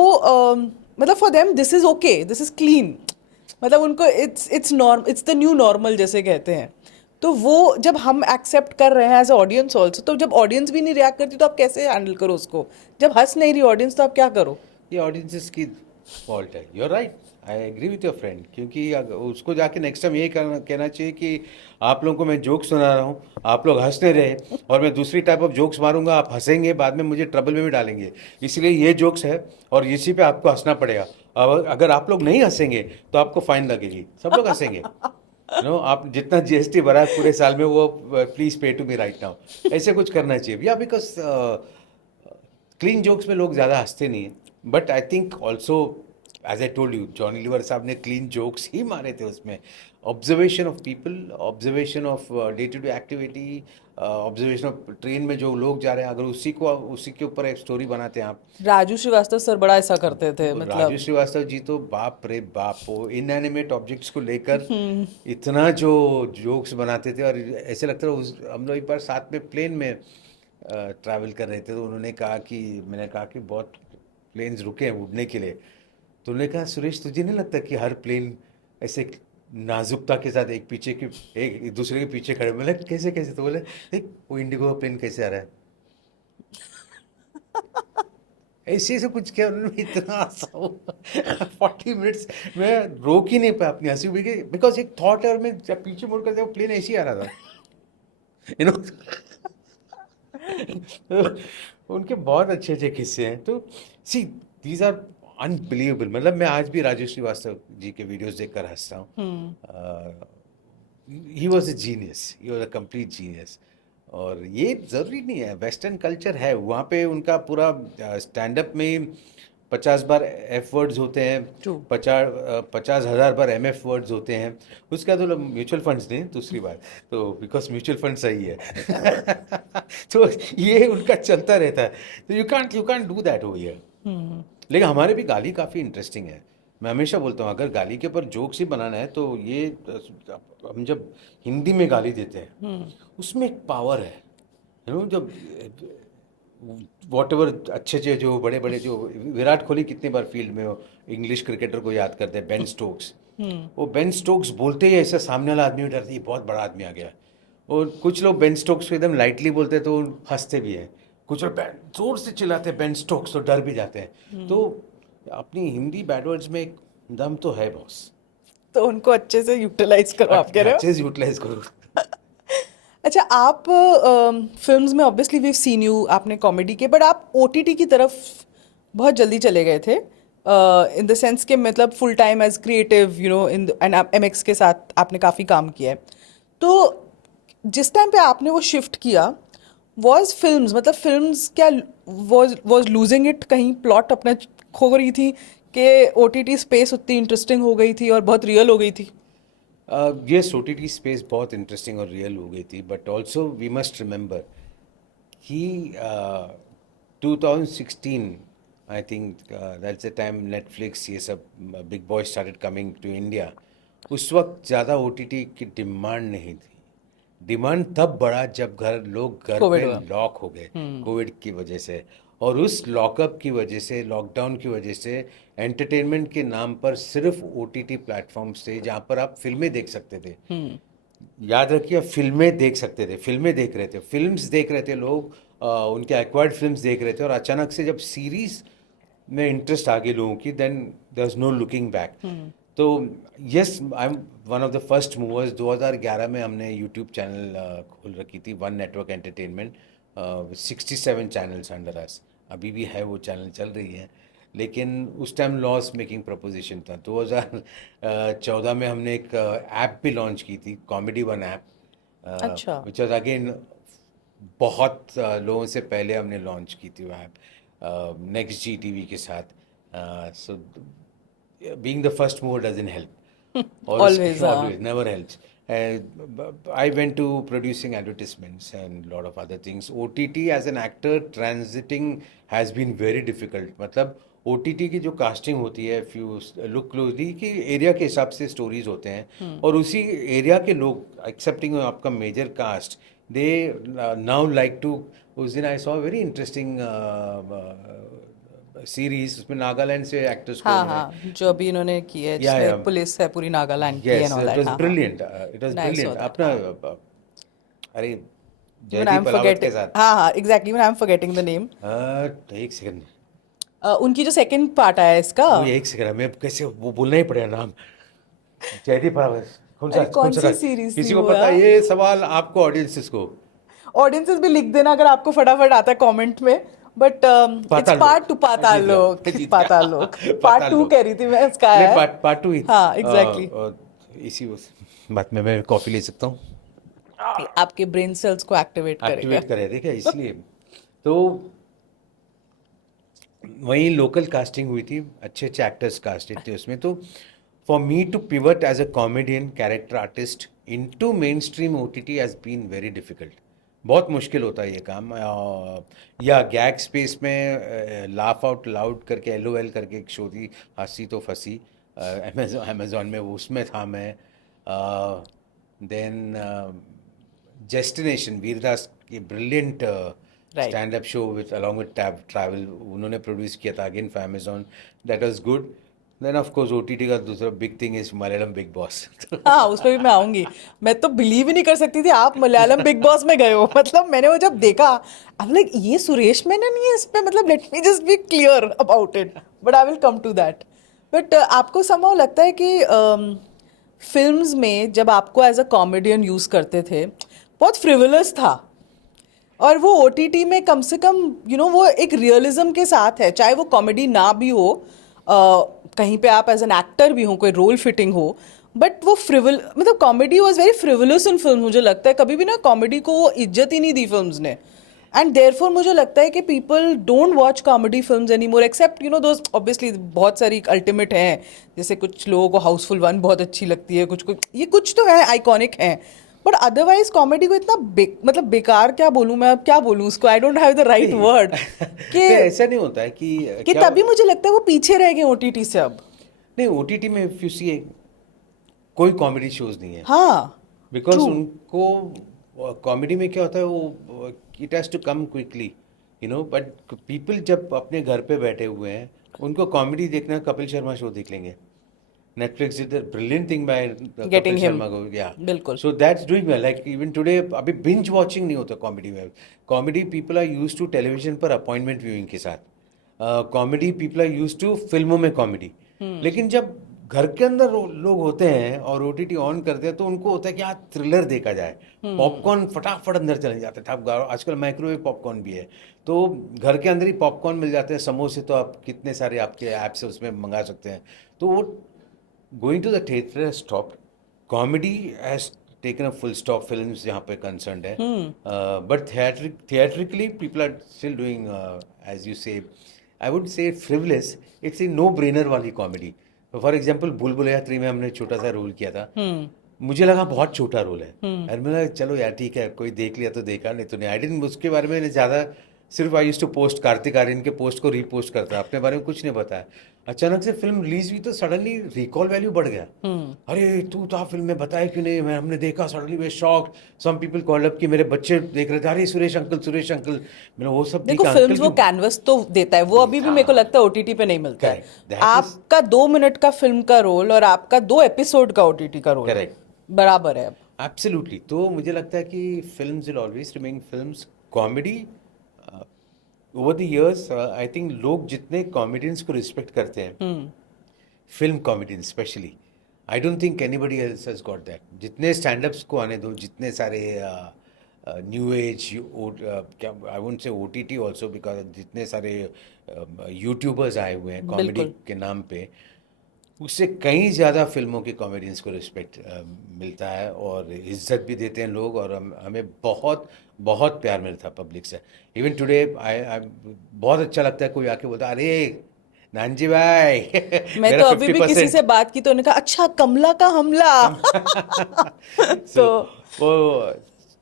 मतलब for them this is okay, this is clean, मतलब उनको इट्स द न्यू नॉर्मल जैसे कहते हैं. तो वो जब हम एक्सेप्ट कर रहे हैं एज अ ऑडियंस ऑल्सो, तो जब ऑडियंस भी नहीं रिएक्ट करती तो आप कैसे हैंडल करो उसको? जब हंस नहीं रही ऑडियंस तो आप क्या करो? ये ऑडियंसेस की फॉल्ट है. You are right, I agree with your friend. क्योंकि उसको जाके नेक्स्ट टाइम ये कहना चाहिए कि आप लोगों को मैं जोक सुना रहा हूँ, आप लोग हंस नहीं रहे, और मैं दूसरी टाइप ऑफ जोक्स मारूंगा, आप हंसेंगे, बाद में मुझे ट्रबल में भी डालेंगे, इसलिए ये जोक्स है और इसी पे आपको हंसना पड़ेगा. अब अगर आप लोग नहीं हंसेंगे तो आपको फाइन लगेगी. सब लोग हंसेंगे. आप जितना जीएसटी भरा है पूरे साल में, वो please pay to me right now. ऐसे कुछ करना चाहिए. या बिकॉज क्लीन जोक्स में लोग ज़्यादा हंसते नहीं हैं. But I think also as I told you, Johnny Lever साहब ने क्लीन जोक्स ही मारे थे उसमें. Observation of people, observation of day to day activity, observation of train में जो लोग जा रहे हैं, अगर उसी के ऊपर एक स्टोरी बनाते हैं आप. राजू श्रीवास्तव सर बड़ा ऐसा करते थे, मतलब राजू श्रीवास्तव जी तो बाप रे बाप, वो इनएनिमेट ऑब्जेक्ट्स को लेकर इतना जो जोक्स बनाते थे. और ऐसे लगता था हम लोग एक बार साथ में प्लेन में ट्रैवल कर रहे थे, तो उन्होंने कहा कि, मैंने कहा कि बहुत प्लेन्स रुके हैं उड़ने के लिए, तो उन्होंने कहा सुरेश तुझे नहीं लगता कि हर प्लेन ऐसे नाजुकता के साथ एक दूसरे के पीछे खड़े, बोले कैसे कैसे, तो बोले देख वो इंडिगो प्लेन कैसे आ रहा है, ऐसे ऐसे कुछ किया उन्होंने, इतना हंसा 40 मिनट्स मैं रोक ही नहीं पाया अपनी हंसी, बिकॉज एक थॉट है और मैं जब पीछे मुड़ कर वो प्लेन ऐसे ही आ रहा था, यू नो। तो उनके बहुत अच्छे अच्छे किस्से हैं, तो सी दीज आर अनबिलीवेबल। मतलब मैं आज भी राजेश श्रीवास्तव जी के वीडियोस देखकर हंसता हूँ। He was a genius, he was a complete genius. और ये ज़रूरी नहीं है, वेस्टर्न कल्चर है वहाँ पे, उनका पूरा स्टैंड अप में 50 बार एफ वर्ड्स होते हैं, True. 50,000 बार एमएफ वर्ड्स होते हैं। उसका तो म्यूचुअल फंड्स नहीं, दूसरी बात तो बिकॉज म्यूचुअल फंड सही है। तो ये उनका चलता रहता है, तो you can't do that over here. लेकिन हमारे भी गाली काफ़ी इंटरेस्टिंग है। मैं हमेशा बोलता हूँ अगर गाली के ऊपर जोक्स ही बनाना है तो ये हम जब हिंदी में गाली देते हैं उसमें एक पावर है, यू नो। जब वॉट एवर अच्छे अच्छे जो बड़े बड़े जो विराट कोहली कितनी बार फील्ड में हो, इंग्लिश क्रिकेटर को याद करते हैं बेन स्टोक्स, वो बेन स्टोक्स बोलते ही ऐसा सामने वाला आदमी डरते ही बहुत बड़ा आदमी आ गया। और कुछ लोग बेन स्टोक्स को एकदम लाइटली बोलते हैं तो हंसते भी हैं, कुछ लोग जोर से चिल्लाते हैं बेन स्टोक्स तो डर भी जाते हैं। तो अपनी हिंदी बैडवर्ड्स में एक दम तो है बॉस, तो उनको अच्छे से यूटिलाइज करो, आप कह रहे हो। अच्छे से यूटिलाइज करो। अच्छा, आप फिल्म्स में ऑब्वियसली वी सीन यू, आपने कॉमेडी के, बट आप ओटीटी की तरफ बहुत जल्दी चले गए थे, इन द सेंस कि मतलब full time as creative, you know, in and MX के साथ आपने काफ़ी काम किया है। तो जिस टाइम पे आपने वो शिफ्ट किया, वॉज फिल्म्स, मतलब फिल्म्स क्या वॉज लूजिंग इट, कहीं प्लॉट अपना खो रही थी कि ओटीटी स्पेस उतनी इंटरेस्टिंग हो गई थी और बहुत रियल हो गई थी? यस, ओटीटी स्पेस बहुत इंटरेस्टिंग और रियल हो गई थी, but also we must remember कि 2016 I think that's the time Netflix ये सब big boy started coming to India. उस वक्त ज़्यादा ओटीटी की डिमांड नहीं थी। डिमांड तब बढ़ा जब लोग घर कोविड पे हुआ। लॉक हो गए कोविड की वजह से, और उस लॉकअप की वजह से, लॉकडाउन की वजह से एंटरटेनमेंट के नाम पर सिर्फ ओटीटी प्लेटफॉर्म्स थे जहाँ पर आप फिल्में देख सकते थे। याद रखिए, फिल्में देख सकते थे, फिल्में देख रहे थे, फिल्म्स देख रहे थे लोग, उनके एक्वायर्ड फिल्म्स देख रहे थे। और अचानक से जब सीरीज में इंटरेस्ट आ गई लोगों की, then there is no looking back. तो yes, I am one of the first movers. 2011 में हमने यूट्यूब चैनल खोल रखी थी, one network entertainment, 67 channels under us. अभी भी है, वो चैनल चल रही है, लेकिन उस टाइम लॉस मेकिंग प्रपोजिशन था। 2014 में हमने एक ऐप भी लॉन्च की थी, कॉमेडी वन ऐप, अच्छा। विच वॉज अगेन बहुत लोगों से पहले हमने लॉन्च की थी वो ऐप, नेक्स्ट जी टीवी के साथ। सो being the first mover doesn't help. और Always, हाँ। always never helps. I went to producing advertisements and lot of other things. OTT as an actor transiting has been very difficult. मतलब OTT की जो casting होती है, if you look closely, कि area के हिसाब से स्टोरीज होते हैं, और उसी एरिया के लोग एक्सेप्टिंग आपका major cast, they now like to. उस दिन I saw very interesting series, उसमें नागालैंड से एक्टर्स को हाँ उन्होंने, हाँ, जो अभी इन्होंने की है, या जिसमें पुलिस है पूरी नागालैंड की and yes, all it that. Was हाँ हाँ, brilliant, it was I saw brilliant. That. अपना हाँ, अरे even I am Jaideep Ahlawat के फॉरगेटिंग, साथ। हाँ हाँ exactly, even I am forgetting the name. एक सेकंड, उनकी जो सेकंड पार्ट आया है इसका, वो एक सेकंड, हमें कैसे वो बोलना ही पड़ेगा नाम, जयदीप अलावत। अरे कौन कौन सा था, सी सीरीज थी किसी को वो पता है? यार? ये सवाल आपको, ऑडियंसेस को। ऑडियंसेस भी लिख देना अगर आपको फटाफट आता है कमेंट में, बट इट्स पाताल पार्ट लोक, टू, मैं जीत पाताल गया, लोक। मैं जीत पाताल गया। लोक, पार्ट पाताल टू लोक, कह रही थी मैं, इसका नहीं आया है। पार्ट टू ही। हाँ एग्जैक्टली। इसी बात में मैं कॉफी ले सकता हूँ, आपके ब्रेन सेल्स को एक्टिवेट करेगा। एक्टिवेट कर रहे थे क्या, इसलिए। तो वहीं लोकल कास्टिंग हुई थी, अच्छे अच्छे एक्टर्स कास्टेड थे उसमें। तो for me to pivot as a comedian character artist into mainstream OTT has been very difficult. बहुत मुश्किल होता है ये काम। या गैग स्पेस में लाफ आउट लाउड करके, LOL करके एक शो थी, हंसी तो फंसी, अमेजोन में, वो उसमें था मैं। देन डेस्टिनेशन, वीरदास की brilliant Right. Stand up show with along with travel उन्होंने प्रोड्यूस किया था again for Amazon. That was good. Then of course OTT का दूसरा big thing is Malayalam Bigg Boss. हाँ, उस पे भी मैं आऊंगी. मैं तो बिलीव ही नहीं कर सकती थी आप मलयालम बिग बॉस में गए हो. मतलब मैंने वो जब देखा, अब लाइक ये सुरेश मेनन नहीं है इस पे. मतलब let me just be clear about it, but I will come to that. But आपको समहाउ लगता है कि फिल्म्स में जब आपको एज अ कॉमेडियन यूज करते थे, बहुत फ्रिवलस था, और वो OTT में कम से कम वो एक रियलिज्म के साथ है, चाहे वो कॉमेडी ना भी हो, कहीं पे आप एज एन एक्टर भी हो, कोई रोल फिटिंग हो, बट वो मतलब comedy was very frivolous in film. मुझे लगता है कभी भी ना कॉमेडी को वो इज्जत ही नहीं दी फिल्म्स ने. एंड देयरफॉर मुझे लगता है कि people don't watch comedy films any more, except those obviously बहुत सारी अल्टीमेट हैं. जैसे कुछ लोगों को हाउसफुल 1 बहुत अच्छी लगती है, कुछ तो है आइकॉनिक हैं, बट अदरवाइज कॉमेडी को इतना मतलब बेकार, क्या बोलूं मैं, अब क्या बोलूं उसको, I don't have the right word. कि ऐसा नहीं होता है कि तभी मुझे लगता है वो पीछे रह गए OTT से अब. नहीं, OTT में इफ यू सी कोई कॉमेडी शोज नहीं है. हाँ, बिकॉज true. उनको कॉमेडी में क्या होता है, वो it has to come quickly, but people जब अपने घर पे बैठे हुए हैं, उनको कॉमेडी देखना, कपिल शर्मा शो देख लेंगे. Netflix is the brilliant thing by Getting Kapil him. Sharma को, या बिल्कुल. So that's doing well. Like even today अभी बिंज वॉचिंग नहीं होता कॉमेडी में. Comedy people are use to television पर अपॉइंटमेंट व्यूइंग के साथ. Comedy people are use to फिल्मों में कॉमेडी. लेकिन जब घर के अंदर लोग होते हैं और OTT ऑन करते हैं, तो उनको होता है कि आज थ्रिलर देखा जाए. पॉपकॉर्न फटाफट अंदर चले जाते हैं. अब आजकल माइक्रोवेव पॉपकॉर्न भी है, तो घर के अंदर ही पॉपकॉर्न मिल जाते हैं. समोसे तो आप कितने सारे आपके ऐप से उसमें मंगा सकते हैं. तो वो going to the theatre has stopped. Comedy has taken a full stop films जहाँ पे कंसर्न्ड है. But theatrically people are still doing, as you say, I would say frivolous. It's a no brainer वाली comedy. For example बुलबुलैया 3 में हमने छोटा सा role किया था. मुझे लगा बहुत छोटा रोल है, और मैंने कहा चलो यार ठीक है, कोई देख लिया तो देखा, नहीं तो नहीं. आई डिडंट उसके बारे में ज़्यादा, सिर्फ I used to post, Kartik Aaryan के पोस्ट को रीपोस्ट करता, अपने बारे में कुछ नहीं बताया. अचानक से फिल्म रिलीज हुई तो सडनली रिकॉल वैल्यू बढ़ गया. अरे तू तो फिल्म में बताया क्यों नहीं, मैं हमने देखा, सडनली वे shocked. Some people called up कि मेरे बच्चे देख रहे थे, अरे सुरेश अंकल. मैंने वो सब देखो, देखा. फिल्म्स वो कैनवस तो देता है, वो अभी भी मेरे को लगता है OTT पे नहीं मिलता है. Correct. That is- आपका 2 मिनट का फिल्म का रोल और आपका 2 एपिसोड का OTT का रोल Correct. बराबर है अब. एब्सोल्युटली. तो मुझे लगता है कि films will always remain films. Comedy over the years, I think लोग जितने कॉमेडियंस को रिस्पेक्ट करते हैं, film comedian specially, I don't think anybody else has got that. जितने स्टैंड-अप्स को आने दो, जितने सारे न्यू एज, क्या I won't say OTT also, because जितने सारे यूट्यूबर्स आए हुए हैं कॉमेडी बिल्कुल. के नाम पे, उससे कहीं ज़्यादा फिल्मों के कॉमेडियंस को रिस्पेक्ट मिलता है और इज्जत भी देते हैं लोग, और हमें बहुत बहुत प्यार मिलता है पब्लिक से. इवन टुडे आई बहुत अच्छा लगता है कोई आके बोलता है, अरे नानजी भाई मैं मेरा तो अभी भी 50%. किसी से बात की तो उन्होंने कहा अच्छा कमला का हमला.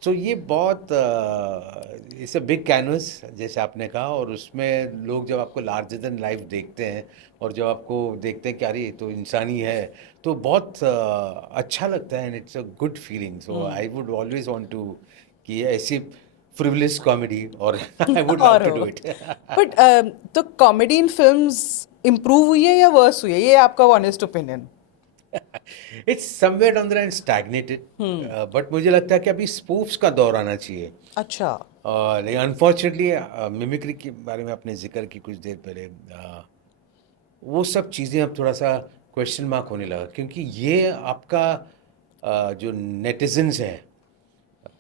तो ये बहुत इट्स अ बिग कैनवस जैसे आपने कहा, और उसमें लोग जब आपको लार्जर देन लाइफ देखते हैं, और जब आपको देखते हैं कि अरे ये तो इंसान ही है, तो बहुत अच्छा लगता है. And it's a good feeling. So I would always want to कि ऐसी फ्रिवलेस कॉमेडी, और I would love to do it. But तो कॉमेडी इन फिल्म्स इम्प्रूव हुई है या वर्स हुई है, ये आपका honest opinion? It's somewhere down the line stagnated. But मुझे लगता है कि अभी स्पूफ्स का दौर आना चाहिए. अच्छा. लेकिन अनफॉर्चुनेटली मिमिक्री के बारे में आपने जिक्र की कुछ देर पहले, वो सब चीज़ें अब थोड़ा सा क्वेश्चन मार्क होने लगा, क्योंकि ये आपका जो नेटिजन्स हैं,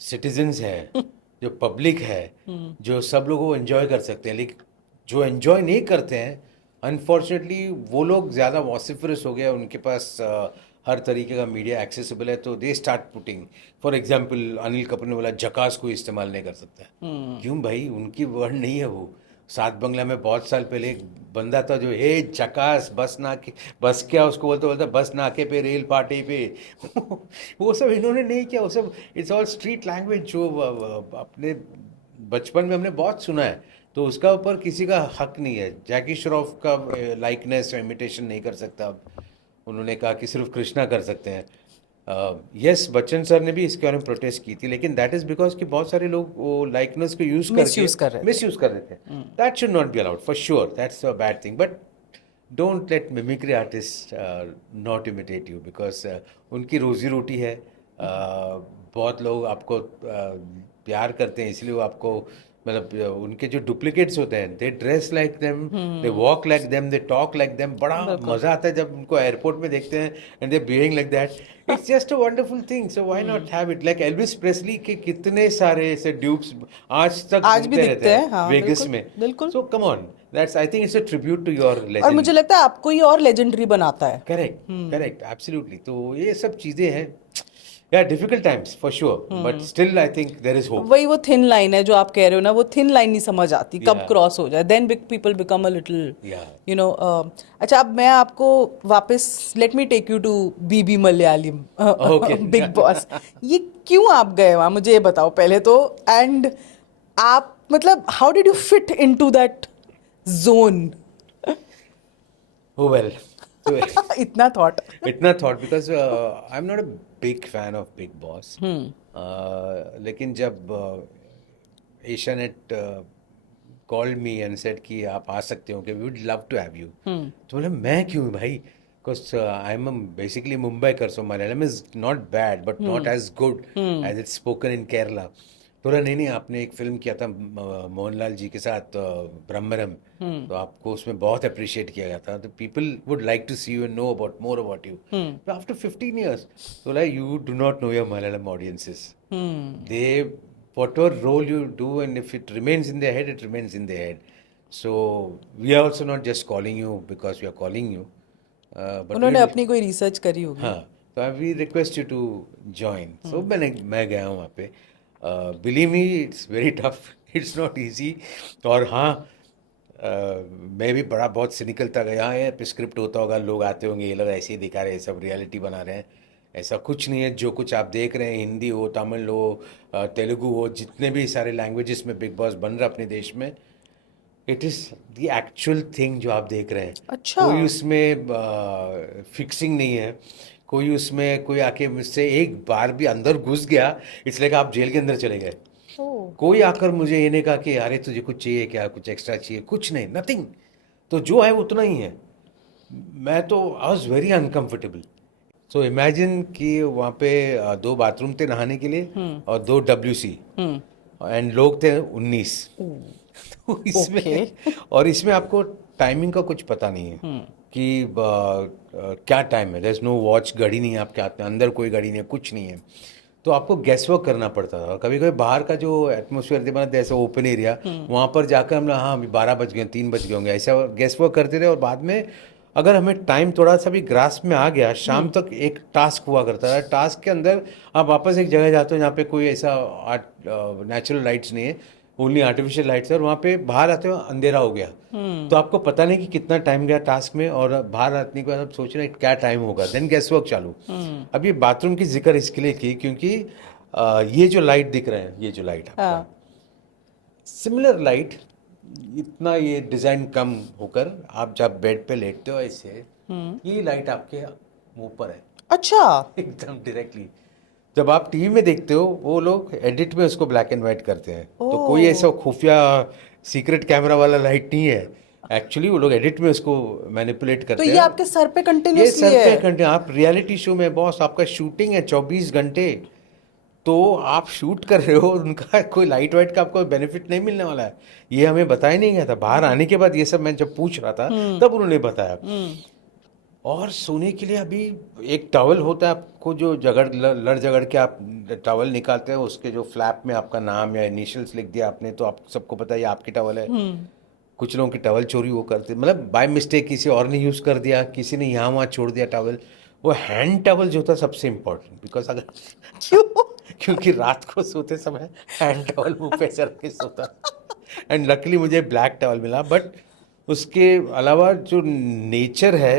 सिटीजन्स हैं, जो पब्लिक है, जो सब लोगों को एंजॉय कर सकते हैं, लेकिन जो एंजॉय नहीं करते हैं, अनफॉर्चुनेटली वो लोग ज़्यादा वॉसिफरस हो गया, उनके पास हर तरीके का मीडिया एक्सेसिबल है, तो they start putting. For example Anil Kapoor ने बोला जकास को इस्तेमाल नहीं कर सकता है. क्यों भाई, उनकी वर्ड नहीं है वो. सात बंगला में बहुत साल पहले एक बंदा था जो हे जकास बस नाके, बस क्या उसको बोलते बस नाके पे, रेल पार्टी पे वो सब इन्होंने नहीं किया. वो सब इट्स ऑल स्ट्रीट लैंग्वेज जो अपने बचपन में हमने बहुत सुना है, तो उसका ऊपर किसी का हक नहीं है. जैकी श्रॉफ का लाइकनेस या इमिटेशन नहीं कर सकता. उन्होंने कहा कि सिर्फ कृष्णा कर सकते हैं. यस बच्चन सर ने भी इसके बारे में प्रोटेस्ट की थी, लेकिन दैट इज बिकॉज कि बहुत सारे लोग वो लाइकनेस को यूज Misuse कर रहे थे। मिस यूज कर रहे थे. That should not be allowed for sure, that's a bad thing. But don't let mimicry artist not imitate you, because उनकी रोजी रोटी है. बहुत लोग आपको प्यार करते हैं इसलिए वो आपको मतलब उनके जो डुप्लीकेट्स होते हैं, दे dress like them, they walk like them, they talk like them. बड़ा मजा आता है जब उनको एयरपोर्ट में देखते हैं and they behaving like that. It's just a wonderful thing. So why not have it like Elvis Presley के कितने सारे ऐसे ड्यूप्स आज तक आज भी घूमते दिखते रहते हैं, हाँ, वेगस बिल्कुल, में. बिल्कुल। So come on, that's I think it's a tribute to your और लेजेंड. मुझे लगता है आपको ये और लेजेंडरी बनाता है। Correct correct absolutely. तो ये सब चीजें हैं. Yeah difficult times for sure, but still I think there is hope. वही वो थिन लाइन है जो आप कह रहे हो ना, वो थिन लाइन नहीं समझ आती कब Yeah. क्रॉस हो जाए, then big people become a little Yeah. You know. अच्छा, अब मैं आपको वापस, let me take you to BB Malayalam, Okay. Bigg Boss. ये क्यों आप गए वहाँ, मुझे ये बताओ पहले तो. एंड आप मतलब how did you fit into that zone? Oh well. So, इतना थॉट. इतना thought because I am not a big fan of Bigg Boss. लेकिन जब Asianet called me and said कि आप आ सकते हो, कि we would love to have you, तो बोले मैं क्यों भाई, because I am basically Mumbaikar, so Malayalam is not bad but not as good as it's spoken इन केरला. बोला नहीं, आपने एक फिल्म किया था मोहनलाल जी के साथ, ब्रह्मरम, तो आपको उसमें बहुत अप्रिशिएट किया गया था. तो people would like to see you and know about more about you. After 15 years, so like you do not know your Malayalam audiences. They, whatever role you do, and if it remains in their head, it remains in their head. So we are also not just calling you because we are calling you. But उन्होंने we'll- अपनी कोई research करी होगी. हाँ, तो we request you to join. So मैं गया हूँ वहाँ पे. Believe me, it's very tough, it's not easy. और हाँ, मैं भी बड़ा बहुत सिनिकल था. यहाँ है स्क्रिप्ट होता होगा, लोग आते होंगे, ये लोग ऐसे ही दिखा रहे हैं, सब रियलिटी बना रहे हैं. ऐसा कुछ नहीं है. जो कुछ आप देख रहे हैं, हिंदी हो, तमिल हो, तेलुगु हो, जितने भी सारे लैंग्वेजेस में बिग बॉस बन रहा है अपने देश में, it is the actual thing जो आप देख रहे हैं. अच्छा. कोई उसमें फिक्सिंग नहीं है. कोई उसमें कोई आके मुझसे एक बार भी अंदर घुस गया, इसलिए आप जेल के अंदर चले गए. कोई आकर मुझे ये नहीं कहा कि अरे तुझे कुछ चाहिए क्या, कुछ एक्स्ट्रा चाहिए, कुछ नहीं, नथिंग. तो जो है उतना ही है. मैं तो I was very uncomfortable. So imagine कि वहाँ पे 2 बाथरूम थे नहाने के लिए और 2 WC, एंड लोग थे 19. तो इसमें और इसमें आपको टाइमिंग का कुछ पता नहीं है कि क्या टाइम है. देयर इज नो वॉच, घड़ी नहीं है आपके हाथ में, अंदर कोई घड़ी नहीं है, कुछ नहीं है. तो आपको गैस वर्क करना पड़ता था. कभी कभी बाहर का जो एटमोसफियर बना जैसे ओपन एरिया, वहाँ पर जाकर हम हाँ अभी 12 बज गए, 3 बज गए होंगे, ऐसा गैस वर्क करते रहे. और बाद में अगर हमें टाइम थोड़ा सा भी ग्रास में आ गया, शाम तक एक टास्क हुआ करता था. टास्क के अंदर आप वापस एक जगह जाते हो जहाँ पे कोई ऐसा नेचुरल लाइट्स नहीं है, ओनली आर्टिफिशियल लाइट्स है. और वहाँ पे बाहर आते हो अंधेरा हो गया, तो आपको पता नहीं कि कितना टाइम गया टास्क में. और बाहर आने के बाद आप सोच रहे हैं क्या टाइम होगा, देन गैस वर्क चालू. अब ये बाथरूम की जिक्र इसके लिए की क्योंकि ये जो लाइट दिख रहे हैं, ये जो लाइट आपका सिमिलर लाइट, इतना ये डिजाइन कम होकर आप जब बेड पे लेटते हो ऐसे, ये लाइट आपके मुंह पर है. अच्छा. एकदम डायरेक्टली. जब आप टीवी में देखते हो, वो लोग एडिट में उसको ब्लैक एंड व्हाइट करते हैं. तो कोई ऐसा खुफिया सीक्रेट कैमरा वाला लाइट नहीं है. एक्चुअली वो लोग एडिट में उसको मैनिपुलेट करते तो हैं. ये आपके सर पे ये कंटिन्यूसली सर पे है. घंटे आप रियलिटी शो में बॉस, आपका शूटिंग है 24 घंटे, तो आप शूट कर रहे हो, उनका कोई लाइट वाइट का आपको बेनिफिट नहीं मिलने वाला है. ये हमें बताया नहीं गया था. बाहर आने के बाद ये सब मैं जब पूछ रहा था तब उन्होंने बताया. और सोने के लिए अभी एक टॉवल होता है आपको, जो लड़ झगड़ के आप टॉवल निकालते हैं, उसके जो फ्लैप में आपका नाम या इनिशियल्स लिख दिया आपने, तो आप सबको पता है ये आपकी टॉवल है. कुछ लोगों की टॉवल चोरी वो करते, मतलब बाय मिस्टेक किसी और ने यूज़ कर दिया, किसी ने यहाँ वहाँ छोड़ दिया टॉवल. वो हैंड टॉवल जो होता है सबसे इम्पोर्टेंट, बिकॉज अगर क्यों? क्योंकि रात को सोते समय हैंड टॉवल मुंह पे रख के सोता. एंड लकीली मुझे ब्लैक टॉवल मिला. बट उसके अलावा जो नेचर है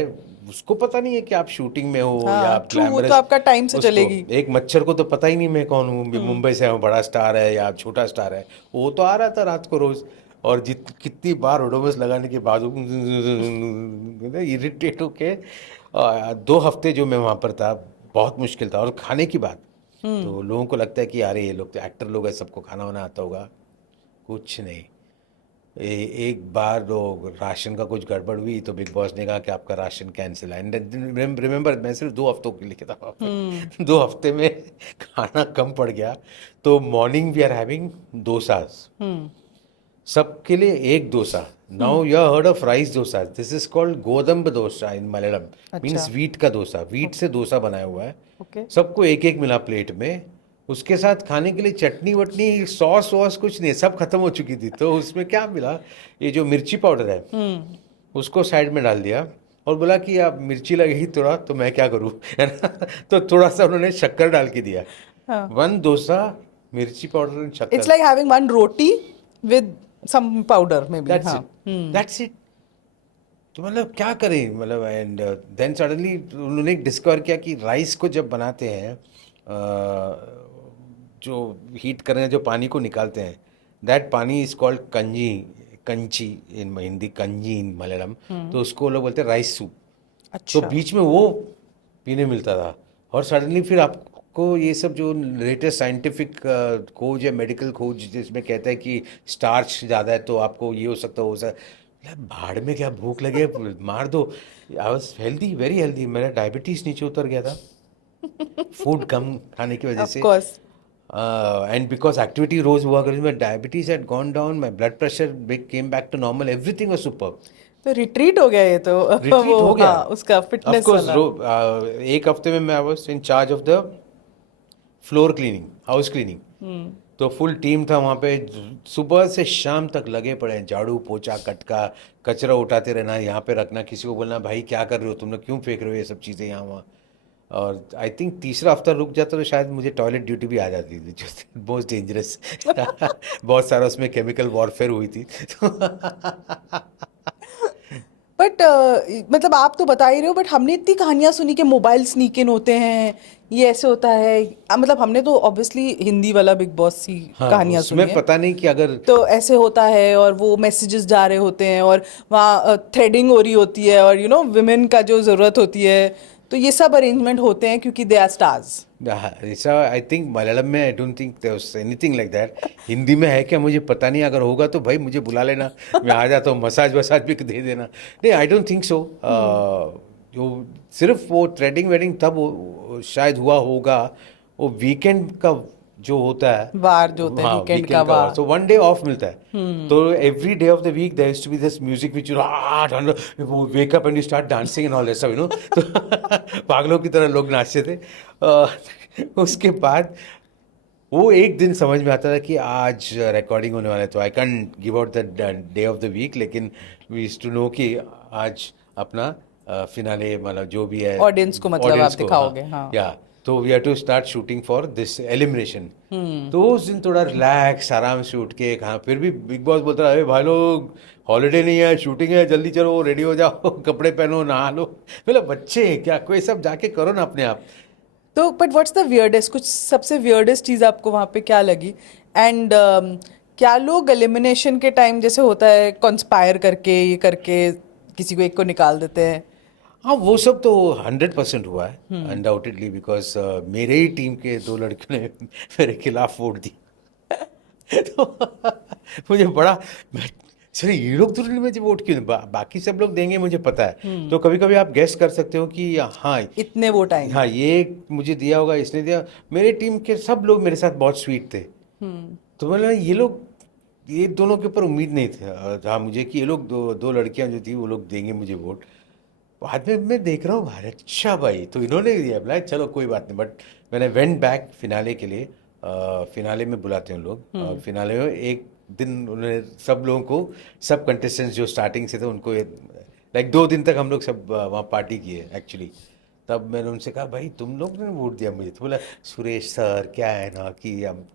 उसको पता नहीं है कि आप शूटिंग में हो हाँ, या आप true, वो glamorous. तो आपका time से उसको- चलेगी. एक मच्छर को तो पता ही नहीं मैं कौन हूँ, मुंबई से हूँ, बड़ा स्टार है या छोटा स्टार है. वो तो आ रहा था रात को रोज, और कितनी बार ओडोमस लगाने के बाद इरिटेट होके 2 हफ्ते जो मैं वहाँ पर था, बहुत मुश्किल था। और खाने की बात, तो लोगों को लगता है कि अरे ये लोग तो एक्टर लोग हैं, सबको खाना वाना आता होगा। कुछ नहीं। एक बार वो राशन का कुछ गड़बड़ हुई तो बिग बॉस ने कहा कि आपका राशन कैंसिल है। एंड रिमेंबर, मैं सिर्फ 2 हफ्तों के लिए था वहाँ पे। 2 हफ्ते में खाना कम पड़ गया। तो morning we are having dosas, सबके लिए एक dosa. Now you heard of rice dosa, this is called godambu dosa in Malayalam, means अच्छा। वीट का डोसा, वीट से डोसा बनाया हुआ है। ओके। सबको एक एक मिला प्लेट में। उसके साथ खाने के लिए चटनी वटनी सॉस वॉस कुछ नहीं, सब खत्म हो चुकी थी। तो उसमें क्या मिला, ये जो मिर्ची पाउडर है उसको साइड में डाल दिया और बोला कि आप मिर्ची लगेगी थोड़ा, तो मैं क्या करूँ है ना। तो थोड़ा सा उन्होंने शक्कर डाल के दिया। हाँ। 1 डोसा, मिर्ची पाउडर एंड शक्कर, it's like having one roti with some powder maybe. That's हाँ। It, that's it. तो मतलब क्या करें, मतलब एंड देन सडनली उन्होंने डिस्कवर किया कि राइस को जब बनाते हैं, जो हीट करें, जो पानी को निकालते हैं, दैट पानी इज कॉल्ड कंजी, कंची इन हिंदी, कंजी इन मलयालम। तो उसको लोग बोलते हैं राइस सूप। तो अच्छा। बीच में वो पीने मिलता था। और सडनली फिर आपको ये सब जो लेटेस्ट साइंटिफिक खोज है, मेडिकल खोज, जिसमें कहता है कि स्टार्च ज़्यादा है तो आपको ये हो सकता है, हो सकता है। यार भाड़ में क्या, भूख लगे मार दो। I was healthy, very healthy. मेरा डायबिटीज़ नीचे उतर गया था फूड कम खाने की वजह ऑफ से। कोर्स। एंड बिकॉज एक्टिविटी रोज हुआ करी, my diabetes had gone down, my blood pressure came back to normal, everything was super. तो रिट्रीट हो गया ये तो। रिट्रीट वो हो गया। हाँ, उसका ऑफ फिटनेस कोर्स वाला। एक हफ्ते में मैं was in charge of the floor cleaning, house cleaning. तो फुल टीम था वहाँ पे, सुबह से शाम तक लगे पड़े हैं, झाड़ू पोछा कटका, कचरा उठाते रहना, यहाँ पे रखना, किसी को बोलना भाई क्या कर रहे हो तुम लोग, क्यों फेंक रहे हो ये सब चीज़ें यहाँ वहाँ। और आई थिंक तीसरा हफ्ता रुक जाता तो शायद मुझे टॉयलेट ड्यूटी भी आ जाती थी, जो मोस्ट डेंजरस। बहुत सारा उसमें केमिकल वॉरफेयर हुई थी। बट मतलब आप तो बता ही रहे हो, बट हमने इतनी कहानियां सुनी कि मोबाइल स्नीक इन होते हैं, ये ऐसे होता है। मतलब हमने तो ऑब्वियसली हिंदी वाला बिग बॉस की हाँ, कहानियां सुनी उसमें है। पता नहीं कि अगर तो ऐसे होता है और वो मैसेजेस जा रहे होते हैं और वहाँ थ्रेडिंग हो रही होती है और विमेन का जो ज़रूरत होती है, तो ये सब अरेंजमेंट होते हैं क्योंकि दे आर स्टार्स। ऐसा आई थिंक मलयालम में, I don't think there was anything like that. Hindi में है क्या मुझे पता नहीं, अगर होगा तो भाई मुझे बुला लेना, मैं आ जाता हूँ, मसाज वसाज भी दे देना। नहीं, आई डोंट थिंक सो। जो सिर्फ वो थ्रेडिंग वेडिंग तब शायद हुआ होगा, वो वीकेंड का जो होता है, वार जो होता है, हाँ वीकेंड का वीकेंड का वार, वार। तो 1 डे ऑफ मिलता है। तो every day of the week there used to be this music which you wake up and you start dancing and all that stuff, तो पागलों की तरह लोग नाचते थे। उसके बाद वो एक दिन समझ में आता था कि आज रिकॉर्डिंग होने वाला है, तो I can't give out the day of the week, लेकिन वी यूज्ड टू नो कि आज अपना फिनाले, मतलब जो भी है ऑडियंस को मतलब आप दिखाओगे। हाँ। या तो we have to start shooting for this elimination. तो उस दिन थोड़ा रिलैक्स आराम से उठ के, हाँ फिर भी बिग बॉस बोलता है, अरे भाई लोग हॉलीडे नहीं है, शूटिंग है, जल्दी चलो रेडी हो जाओ, कपड़े पहनो, नहा लो। मतलब बच्चे हैं क्या, कोई सब जाके करो ना अपने आप। तो बट व्हाट्स द वियर्डेस्ट, कुछ सबसे वियर्डेस्ट चीज़ आपको वहाँ पे क्या लगी? एंड क्या लोग एलिमिनेशन के टाइम जैसे होता है कॉन्स्पायर करके ये करके किसी को एक को निकाल देते हैं? हाँ वो सब तो 100% हुआ है अनडाउटेडली, बिकॉज मेरे ही टीम के 2 लड़कियों ने मेरे खिलाफ वोट दी। तो मुझे बड़ा, सर ये लोग तो नहीं, मुझे वोट क्यों बाकी सब लोग देंगे मुझे पता है। तो कभी कभी आप गेस कर सकते हो कि हाँ, इतने वोट आएंगे। हाँ ये मुझे दिया होगा, इसने दिया। मेरे टीम के सब लोग मेरे साथ बहुत स्वीट थे। तो मतलब ये लोग, ये दोनों के ऊपर उम्मीद नहीं थी, हाँ मुझे कि ये लोग दो लड़कियां जो थी वो लोग देंगे मुझे वोट। बाद में मैं देख रहा हूँ भाई, अच्छा भाई तो इन्होंने दिया, बोला चलो कोई बात नहीं। बट मैंने वेंट बैक फिनाले के लिए, फिनाले में बुलाते हैं लोग, और फिनाले में एक दिन उन्होंने सब लोगों को, सब कंटेस्टेंट्स जो स्टार्टिंग से थे उनको, लाइक 2 दिन तक हम लोग सब वहाँ पार्टी किए एक्चुअली। तब मैंने उनसे कहा भाई तुम लोग ने वोट दिया मुझे, तो बोला सुरेश सर क्या है ना कि हम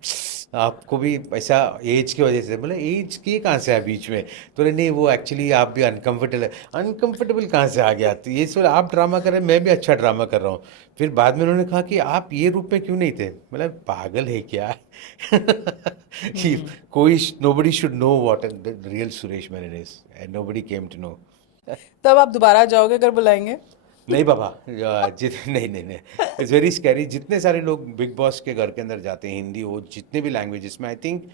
आपको भी ऐसा एज की वजह से, बोला एज की कहाँ से है बीच में, तो नहीं वो एक्चुअली आप भी अनकंफर्टेबल कहाँ से आ गया, तो ये सब आप ड्रामा कर रहे हैं, मैं भी अच्छा ड्रामा कर रहा हूँ। फिर बाद में उन्होंने कहा कि आप ये रूप में क्यों नहीं थे, मतलब पागल है क्या। कि कोई, nobody should know what real Suresh Menon is, and nobody came to know. तब आप दोबारा जाओगे अगर बुलाएंगे? नहीं बाबा, नहीं नहीं नहीं, इट्स वेरी स्कैरी। जितने सारे लोग बिग बॉस के घर के अंदर जाते हैं, हिंदी हो जितने भी लैंग्वेजेस में, आई थिंक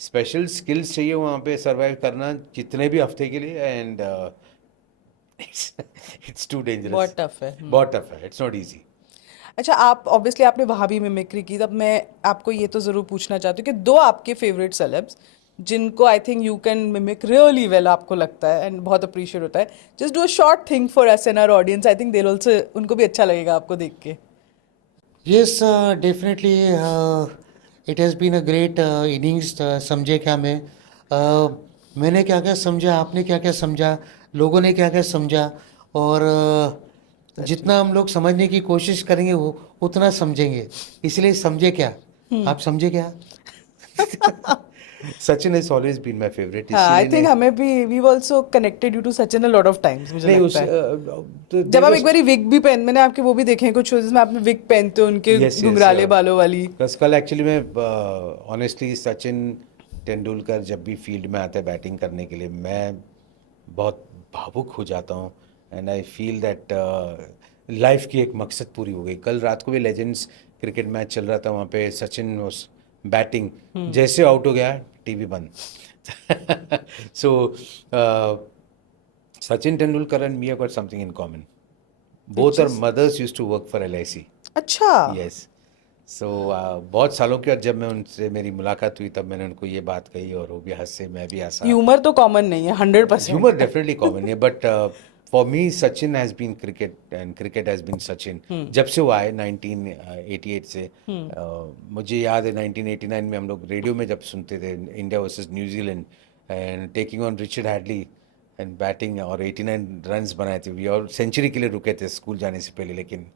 स्पेशल स्किल्स चाहिए वहाँ पे सरवाइव करना जितने भी हफ्ते के लिए, एंड इट्स टू डेंजरस। बहुत टफ है। बहुत टफ है, इट्स नॉट इजी। अच्छा, आप ऑब्वियसली आपने वहाँ भी मिमिक्री की, तब मैं आपको ये तो ज़रूर पूछना चाहती हूँ कि दो आपके फेवरेट सेलेब्स जिनको I think you can mimic really well, आपको लगता है एंड बहुत अप्रिशिएट होता है, just do a short thing for us and our audience, I think they also, उनको भी अच्छा लगेगा आपको देख के। Yes, definitely. It has been a great innings. समझे क्या मैं, मैंने क्या क्या समझा, आपने क्या क्या समझा, लोगों ने क्या क्या समझा, और जितना हम लोग समझने की कोशिश करेंगे वो उतना समझेंगे। इसलिए समझे क्या, आप समझे क्या? Sachin has always been my favourite, हाँ, आई इसीलिए थिंक हमें भी, we also connected you to Sachin a lot of times, मुझे नहीं लगता उस है। जब आप एक बारी विग भी पहन, मैंने आपके वो भी देखे हैं कुछ शोज जिसमें आपने विग पहनते हो उनके घुंघराले बालों वाली। कल एक्चुअली मैं ऑनेस्टली सचिन तेंदुलकर जब भी फील्ड में आता है बैटिंग करने के लिए, मैं बहुत भावुक हो जाता हूँ, and I feel that life की एक मकसद पूरी हो गई। कल रात को भी लेजेंड्स क्रिकेट मैच चल रहा था, वहाँ पे सचिन वाज बैटिंग, जैसे आउट हो गया टीवी बंद। सो Sachin Tendulkar and me have got something in common. Both our mothers used to work for LIC. अच्छा। Yes. So बहुत सालों के बाद जब मैं उनसे मेरी मुलाकात हुई तब मैंने उनको ये बात कही, और वो भी हंसे, मैं भी हंसा। ह्यूमर तो कॉमन नहीं है, 100%। Humor definitely common है, but for me Sachin has been cricket and cricket has been Sachin. जब से वो आए 1988 से, मुझे याद है 1989 में हम लोग रेडियो में जब सुनते थे India versus New Zealand and taking on Richard Hadley and batting, और 89 रन्स बनाए थे वी, और सेंचुरी के लिए रुके थे स्कूल जाने से पहले, लेकिन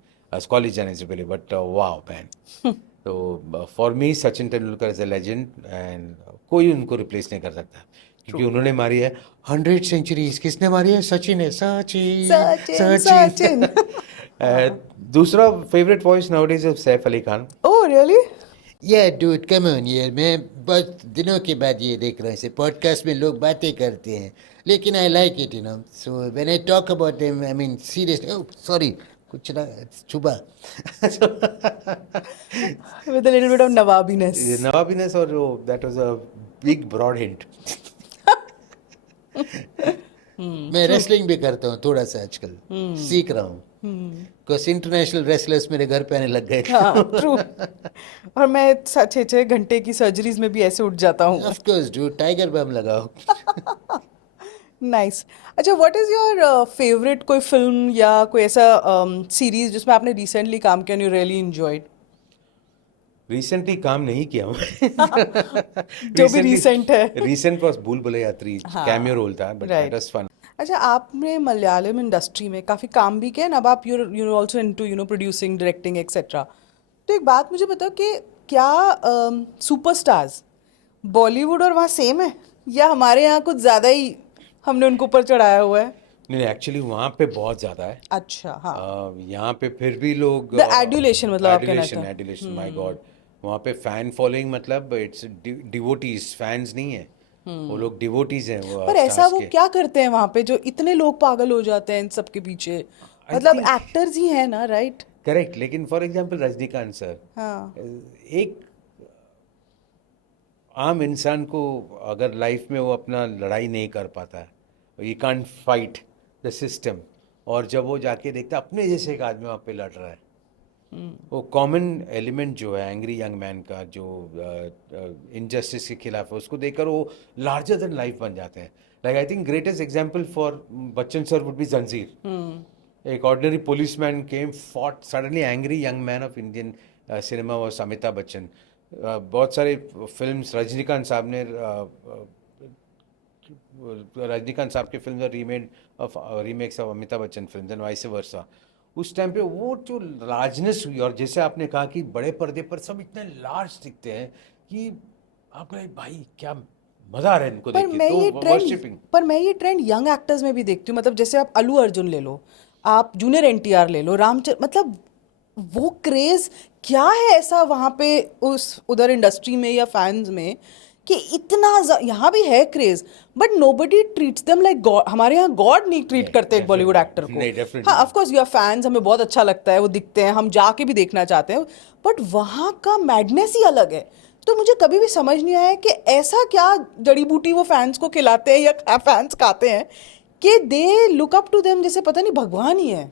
कॉलेज जाने से पहले, बट वाओ मैन। तो for me Sachin Tendulkar is a legend, and कोई उनको रिप्लेस नहीं कर सकता, क्योंकि उन्होंने मारी है 100 सेंचुरीज। किसने मारी है? सचिन है। सचिन सचिन सचिन। सचिन। दूसरा favourite voice nowadays is Saif Ali Khan. Oh really? ये डूड कम ऑन यार, मैं बहुत दिनों के बाद ये देख रहा हूँ, इसे पॉडकास्ट में लोग बातें करते हैं, लेकिन I like it, you know. So when I talk about them, I mean seriously, oh sorry, कुछ ना छुपा। With a little bit of नवाबीनेस। नवाबीनेस, और that was a big broad hint. मैं रेसलिंग भी करता हूँ थोड़ा सा आजकल, सीख रहा हूँ, कुछ इंटरनेशनल रेसलर्स मेरे घर पे आने लग गए। हाँ ट्रू। और मैं 6-6 घंटे की सर्जरीज में भी ऐसे उठ जाता हूँ। ऑफ कोर्स डूड, टाइगर बम लगाओ। नाइस। अच्छा, व्हाट इज योर फेवरेट कोई फिल्म या कोई ऐसा सीरीज जिसमें आपने रिसेंटली काम किया and you really enjoyed? Recently काम नहीं किया हूँ। जो भी recent है। रिसेंट वाज भूल भुलैया 3, कैमियो रोल था, बट दैट वाज फन। अच्छा, आपने मलयालम इंडस्ट्री में काफ़ी काम भी किया ना, अब आप you also into producing, directing etcetera. तो एक बात मुझे बताओ कि क्या सुपरस्टार्स बॉलीवुड और वहाँ सेम है, या हमारे यहाँ कुछ ज़्यादा ही हमने उनको ऊपर चढ़ाया हुआ है? नहीं, एक्चुअली वहाँ पे बहुत ज़्यादा है। अच्छा, हाँ। यहाँ पे फिर भी लोग The adulation, मतलब आप कहना चाहते हैं। एडुलेशन, माय गॉड, वहाँ पे फैन फॉलोइंग मतलब इट्स डिवोटीज, फैंस नहीं है वो लोग, डिवोटीज हैं वो पर ऐसा stars वो के। क्या करते हैं वहाँ पे जो इतने लोग पागल हो जाते हैं इन सब के पीछे? मतलब एक्टर्स ही हैं ना, राइट? करेक्ट, लेकिन फॉर एग्जांपल रजनीकांत सर, हाँ। एक आम इंसान को अगर लाइफ में वो अपना लड़ाई नहीं कर पाता है, you can't fight the system, और जब वो जाके देखता अपने जैसे एक आदमी वहाँ पे लड़ रहा है, वो कॉमन एलिमेंट जो है एंग्री यंग मैन का, जो इनजस्टिस के खिलाफ है, उसको देखकर वो लार्जर देन लाइफ बन जाते हैं। Like I think greatest example for Bachchan sir would be जंजीर। एक ordinary policeman came, fought, suddenly angry young man of Indian cinema was Amitabh Bachchan. बहुत सारे फिल्म्स रजनीकांत साहब ने, रजनीकांत साहब के film remade of remakes of Amitabh Bachchan film and vice versa. उस time पे वो जो लार्जनेस हुई, और जैसे आपने कहा कि बड़े पर्दे पर सब इतने लार्ज दिखते हैं कि आपको लगे भाई क्या मजा आ रहा है इनको देख के, तो वर्शिपिंग। पर मैं ये ट्रेंड यंग एक्टर्स में भी देखती हूँ, मतलब जैसे आप अल्लू अर्जुन ले लो, आप जूनियर एनटीआर ले लो, मतलब वो क्रेज क्या है ऐसा वहाँ पे उस उधर इंडस्ट्री में या फैंस में कि इतना यहाँ भी है craze, but nobody treats them like God. हमारे यहाँ गॉड नहीं ट्रीट करते एक बॉलीवुड एक्टर को. नहीं, definitely हाँ, of course you are fans, हमें बहुत अच्छा लगता है, वो दिखते हैं, हम जाके भी देखना चाहते हैं, बट वहाँ का मैडनेस ही अलग है. तो मुझे कभी भी समझ नहीं आया कि ऐसा क्या जड़ी बूटी वो फैंस को खिलाते हैं या फैंस खाते हैं कि they look up to them जैसे पता नहीं भगवान ही है.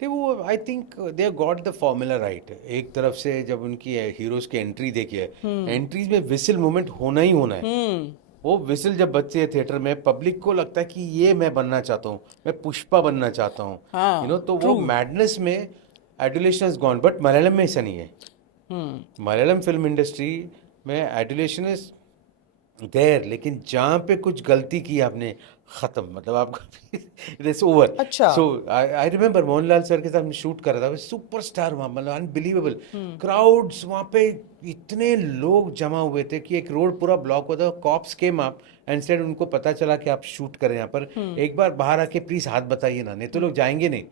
नहीं, वो I think they got the formula right. एक तरफ से जब उनकी हीरोज की एंट्री देखी है, एंट्रीज में विसिल मोमेंट होना ही होना है. वो विसिल जब बजते हैं थिएटर में, पब्लिक को लगता है कि ये मैं बनना चाहता हूँ, मैं पुष्पा बनना चाहता हूँ, हाँ, यू नो. तो वो मैडनेस में adulation is gone. But Malayalam में ऐसा नहीं है. मलयालम फिल्म इंडस्ट्री में एडुलेशन इज देयर, लेकिन जहाँ पे कुछ गलती की आपने, खत्म. मतलब आपका इट इज ओवर. अच्छा. सो आई रिमेम्बर मोहनलाल सर के साथ शूट कर रहा था. सुपरस्टार वहाँ, मतलब अनबिलीवेबल क्राउड्स वहाँ पे, इतने लोग जमा हुए थे कि एक रोड पूरा ब्लॉक हुआ था. Cops came up and said उनको पता चला कि आप शूट करें यहाँ पर, एक बार बाहर आके प्लीज हाथ बताइए ना, नहीं तो लोग जाएंगे नहीं.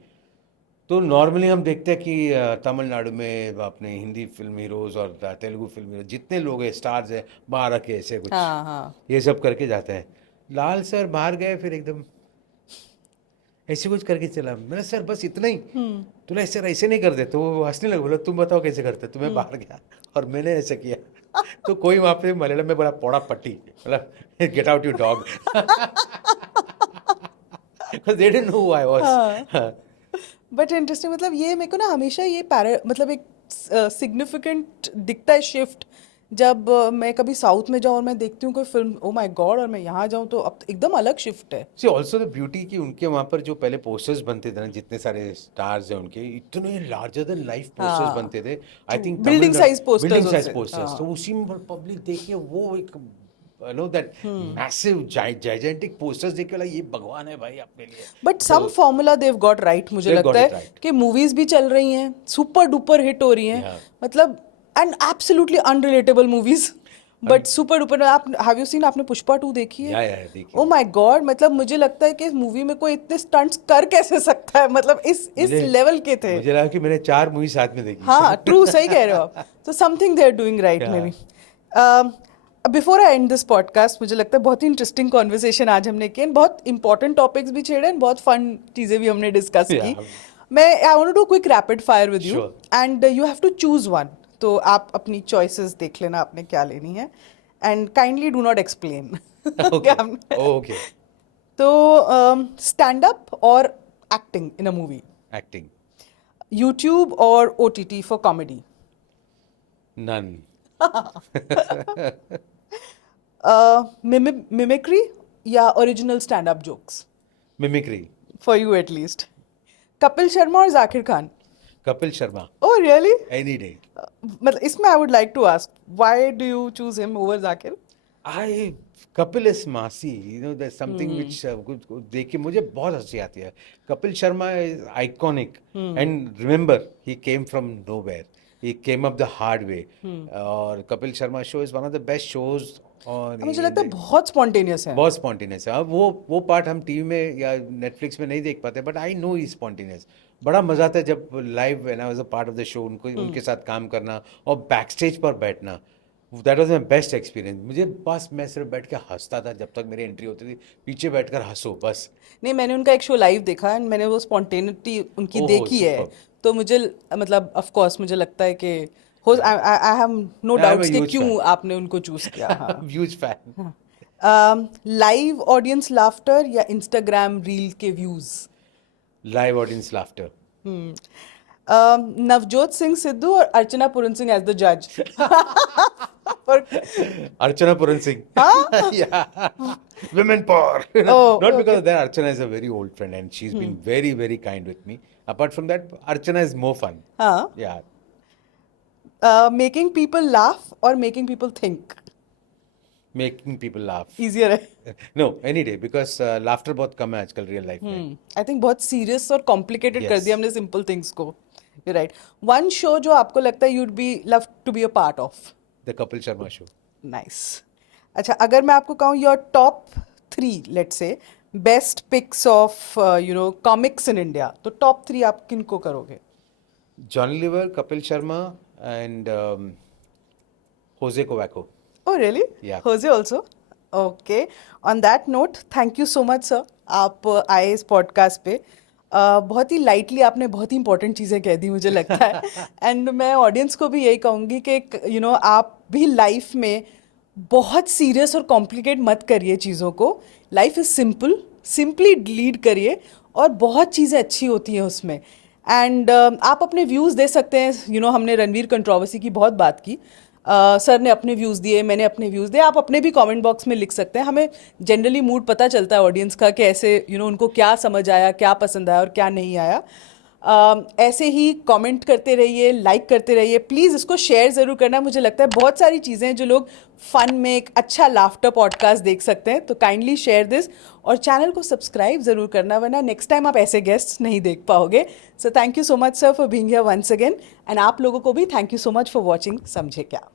तो नॉर्मली हम देखते हैं कि तमिलनाडु में अपने हिंदी फिल्म हीरोज और तेलुगु फिल्म हीरोज जितने लोग हैं, स्टार्स हैं, बाहर आके ऐसे कुछ हाँ, हाँ. ये सब करके जाते हैं. लाल सर बाहर गए, फिर एकदम ऐसे कुछ करके चला. मैंने सर बस इतना ही, तुला सर ऐसे नहीं कर दे. तो वो हंसने लगे, बोला तुम बताओ कैसे करते. तो मैं बाहर गया और मैंने ऐसे किया. तो कोई वहाँ पे मलयालम में बोला पोड़ा पट्टी, बोला get out you dog. They didn't know who I was. But interesting, मतलब ये मेरे को ना हमेशा ये मतलब एक सिग्निफिकेंट दिखता है शिफ्ट जब मैं कभी साउथ में जाऊँ और मैं देखती हूँ कोई फिल्म, ओ माय गॉड, और मैं यहाँ जाऊँ तो अब एकदम अलग शिफ्ट है. सी ऑल्सो द ब्यूटी कि उनके वहाँ पर जो पहले पोस्टर्स बनते थे ना, जितने सारे स्टार्स हैं उनके, इतने लार्जर देन लाइफ पोस्टर्स बनते थे. I think Building size posters building size उनसे, पोस्टर्स. हाँ. तो उसी में पब्लिक देखिए वो एक know that massive gigantic posters देख के ये भगवान है भाई अपने लिए. But some formula they've got right, मुझे They've got लगता it है right. कि मूवीज भी चल रही हैं, सुपर डुपर हिट हो रही हैं, Yeah. मतलब and absolutely unrelatable movies, but super duper. आप हैव यू सीन, आपने पुष्पा 2 देखी है? या देखिए. ओ माय गॉड, मतलब मुझे लगता है कि इस मूवी में कोई इतने स्टंट्स कर कैसे सकता है, मतलब इस लेवल के थे. मुझे लगा कि मैंने 4 मूवी साथ में देखी. हाँ, ट्रू, सही कह रहे हो आप. तो something they are doing right maybe. Before I end this podcast, मुझे लगता है बहुत ही इंटरेस्टिंग कॉन्वर्सेशन आज हमने की, बहुत इंपॉर्टेंट टॉपिक्स भी छेड़े एंड बहुत फन चीज़ें भी हमने डिस्कस की. मैं I want to do quick rapid fire with you and you have to choose one. तो आप अपनी चॉइसेस देख लेना आपने क्या लेनी है, and kindly do not explain. Okay. तो स्टैंड अप और acting in a movie, acting. YouTube और OTT for comedy. None. Mimicry या original stand up jokes mimicry. For you at least. Kapil Sharma और Zakir Khan. Kapil Sharma. Oh really? Any day. मतलब इसमें I would like to ask, why do you choose him over Zakir? I Kapil is massy, you know that something which देख के मुझे बहुत हंसी आती है. Kapil Sharma is iconic and remember he came from nowhere, he came up the hard way. और Kapil Sharma show is one of the best shows. और मुझे लगता है बहुत स्पॉन्टेनियस है. बहुत स्पॉन्टेनियस है. अब वो पार्ट हम टीवी में या नेटफ्लिक्स में नहीं देख पाते, but I know he spontaneous. बड़ा मजा आता है जब live when I was a part of the show उनके साथ काम करना और बैक स्टेज पर बैठना. That was my best experience. मुझे बस मैं सिर्फ बैठ के हंसता था जब तक मेरी एंट्री होती थी. पीछे बैठकर हंसो बस. नहीं, मैंने उनका एक शो लाइव देखा एंड मैंने वो स्पॉन्टेनिटी उनकी ओहो, देखी है. superb. तो मुझे मतलब ऑफ कोर्स मुझे लगता है कि आई हैव नो डाउट्स कि क्यों आपने उनको चूज किया. हाँ. Huge fan. Live audience laughter या इंस्टाग्राम रील के views? Live audience laughter. Navjot Singh Sidhu और अर्चना पूरन सिंह एज द जज? Archana Puran Singh. Yeah. Women power. Oh, Not because of that. Archana is a very old friend and she's been very, very kind with me. Apart from that, Archana is more fun. हाँ. Yeah. Making people laugh or making people think? Making people laugh. Easier है. No, any day because laughter बहुत कम है आजकल real life में. I think बहुत serious और complicated कर Yes. दिया हमने सिंपल थिंग्स को. राइट. वन शो जो आपको लगता है you'd be love to be a part of? The Kapil Sharma show. Nice. अच्छा, अगर मैं आपको कहूँ your top 3 let's say best picks of comics in India, तो टॉप 3 आप किनको करोगे? Johnny Lever, Kapil Sharma and Jose Covaco. Oh, really? Yeah. Jose also? Okay. On that note, thank you so much, sir. आप आए इस podcast पे। बहुत ही lightly आपने बहुत ही इंपॉर्टेंट चीज़ें कह दी मुझे लगता है। एंड मैं ऑडियंस को भी यही कहूँगी कि आप भी लाइफ में बहुत सीरियस और कॉम्प्लिकेट मत करिए चीज़ों को। Life is simple, simply lead करिए और बहुत चीज़ें अच्छी होती हैं उसमें। एंड आप अपने व्यूज़ दे सकते हैं। हमने रणवीर कंट्रोवर्सी की बहुत बात की। सर ने अपने व्यूज़ दिए, मैंने अपने व्यूज़ दिए। आप अपने भी कमेंट बॉक्स में लिख सकते हैं। हमें जनरली मूड पता चलता है ऑडियंस का कि ऐसे उनको क्या समझ आया, क्या पसंद आया और क्या नहीं आया। ऐसे ही कमेंट करते रहिए, लाइक करते रहिए। प्लीज़ इसको शेयर ज़रूर करना। मुझे लगता है बहुत सारी चीज़ें हैं जो लोग फन में एक अच्छा लाफ्टर पॉडकास्ट देख सकते हैं। तो काइंडली शेयर दिस और चैनल को सब्सक्राइब ज़रूर करना, वरना नेक्स्ट टाइम आप ऐसे गेस्ट्स नहीं देख पाओगे। So thank you so much sir for being here once again. And आप लोगों को भी thank you so much for watching समझे क्या।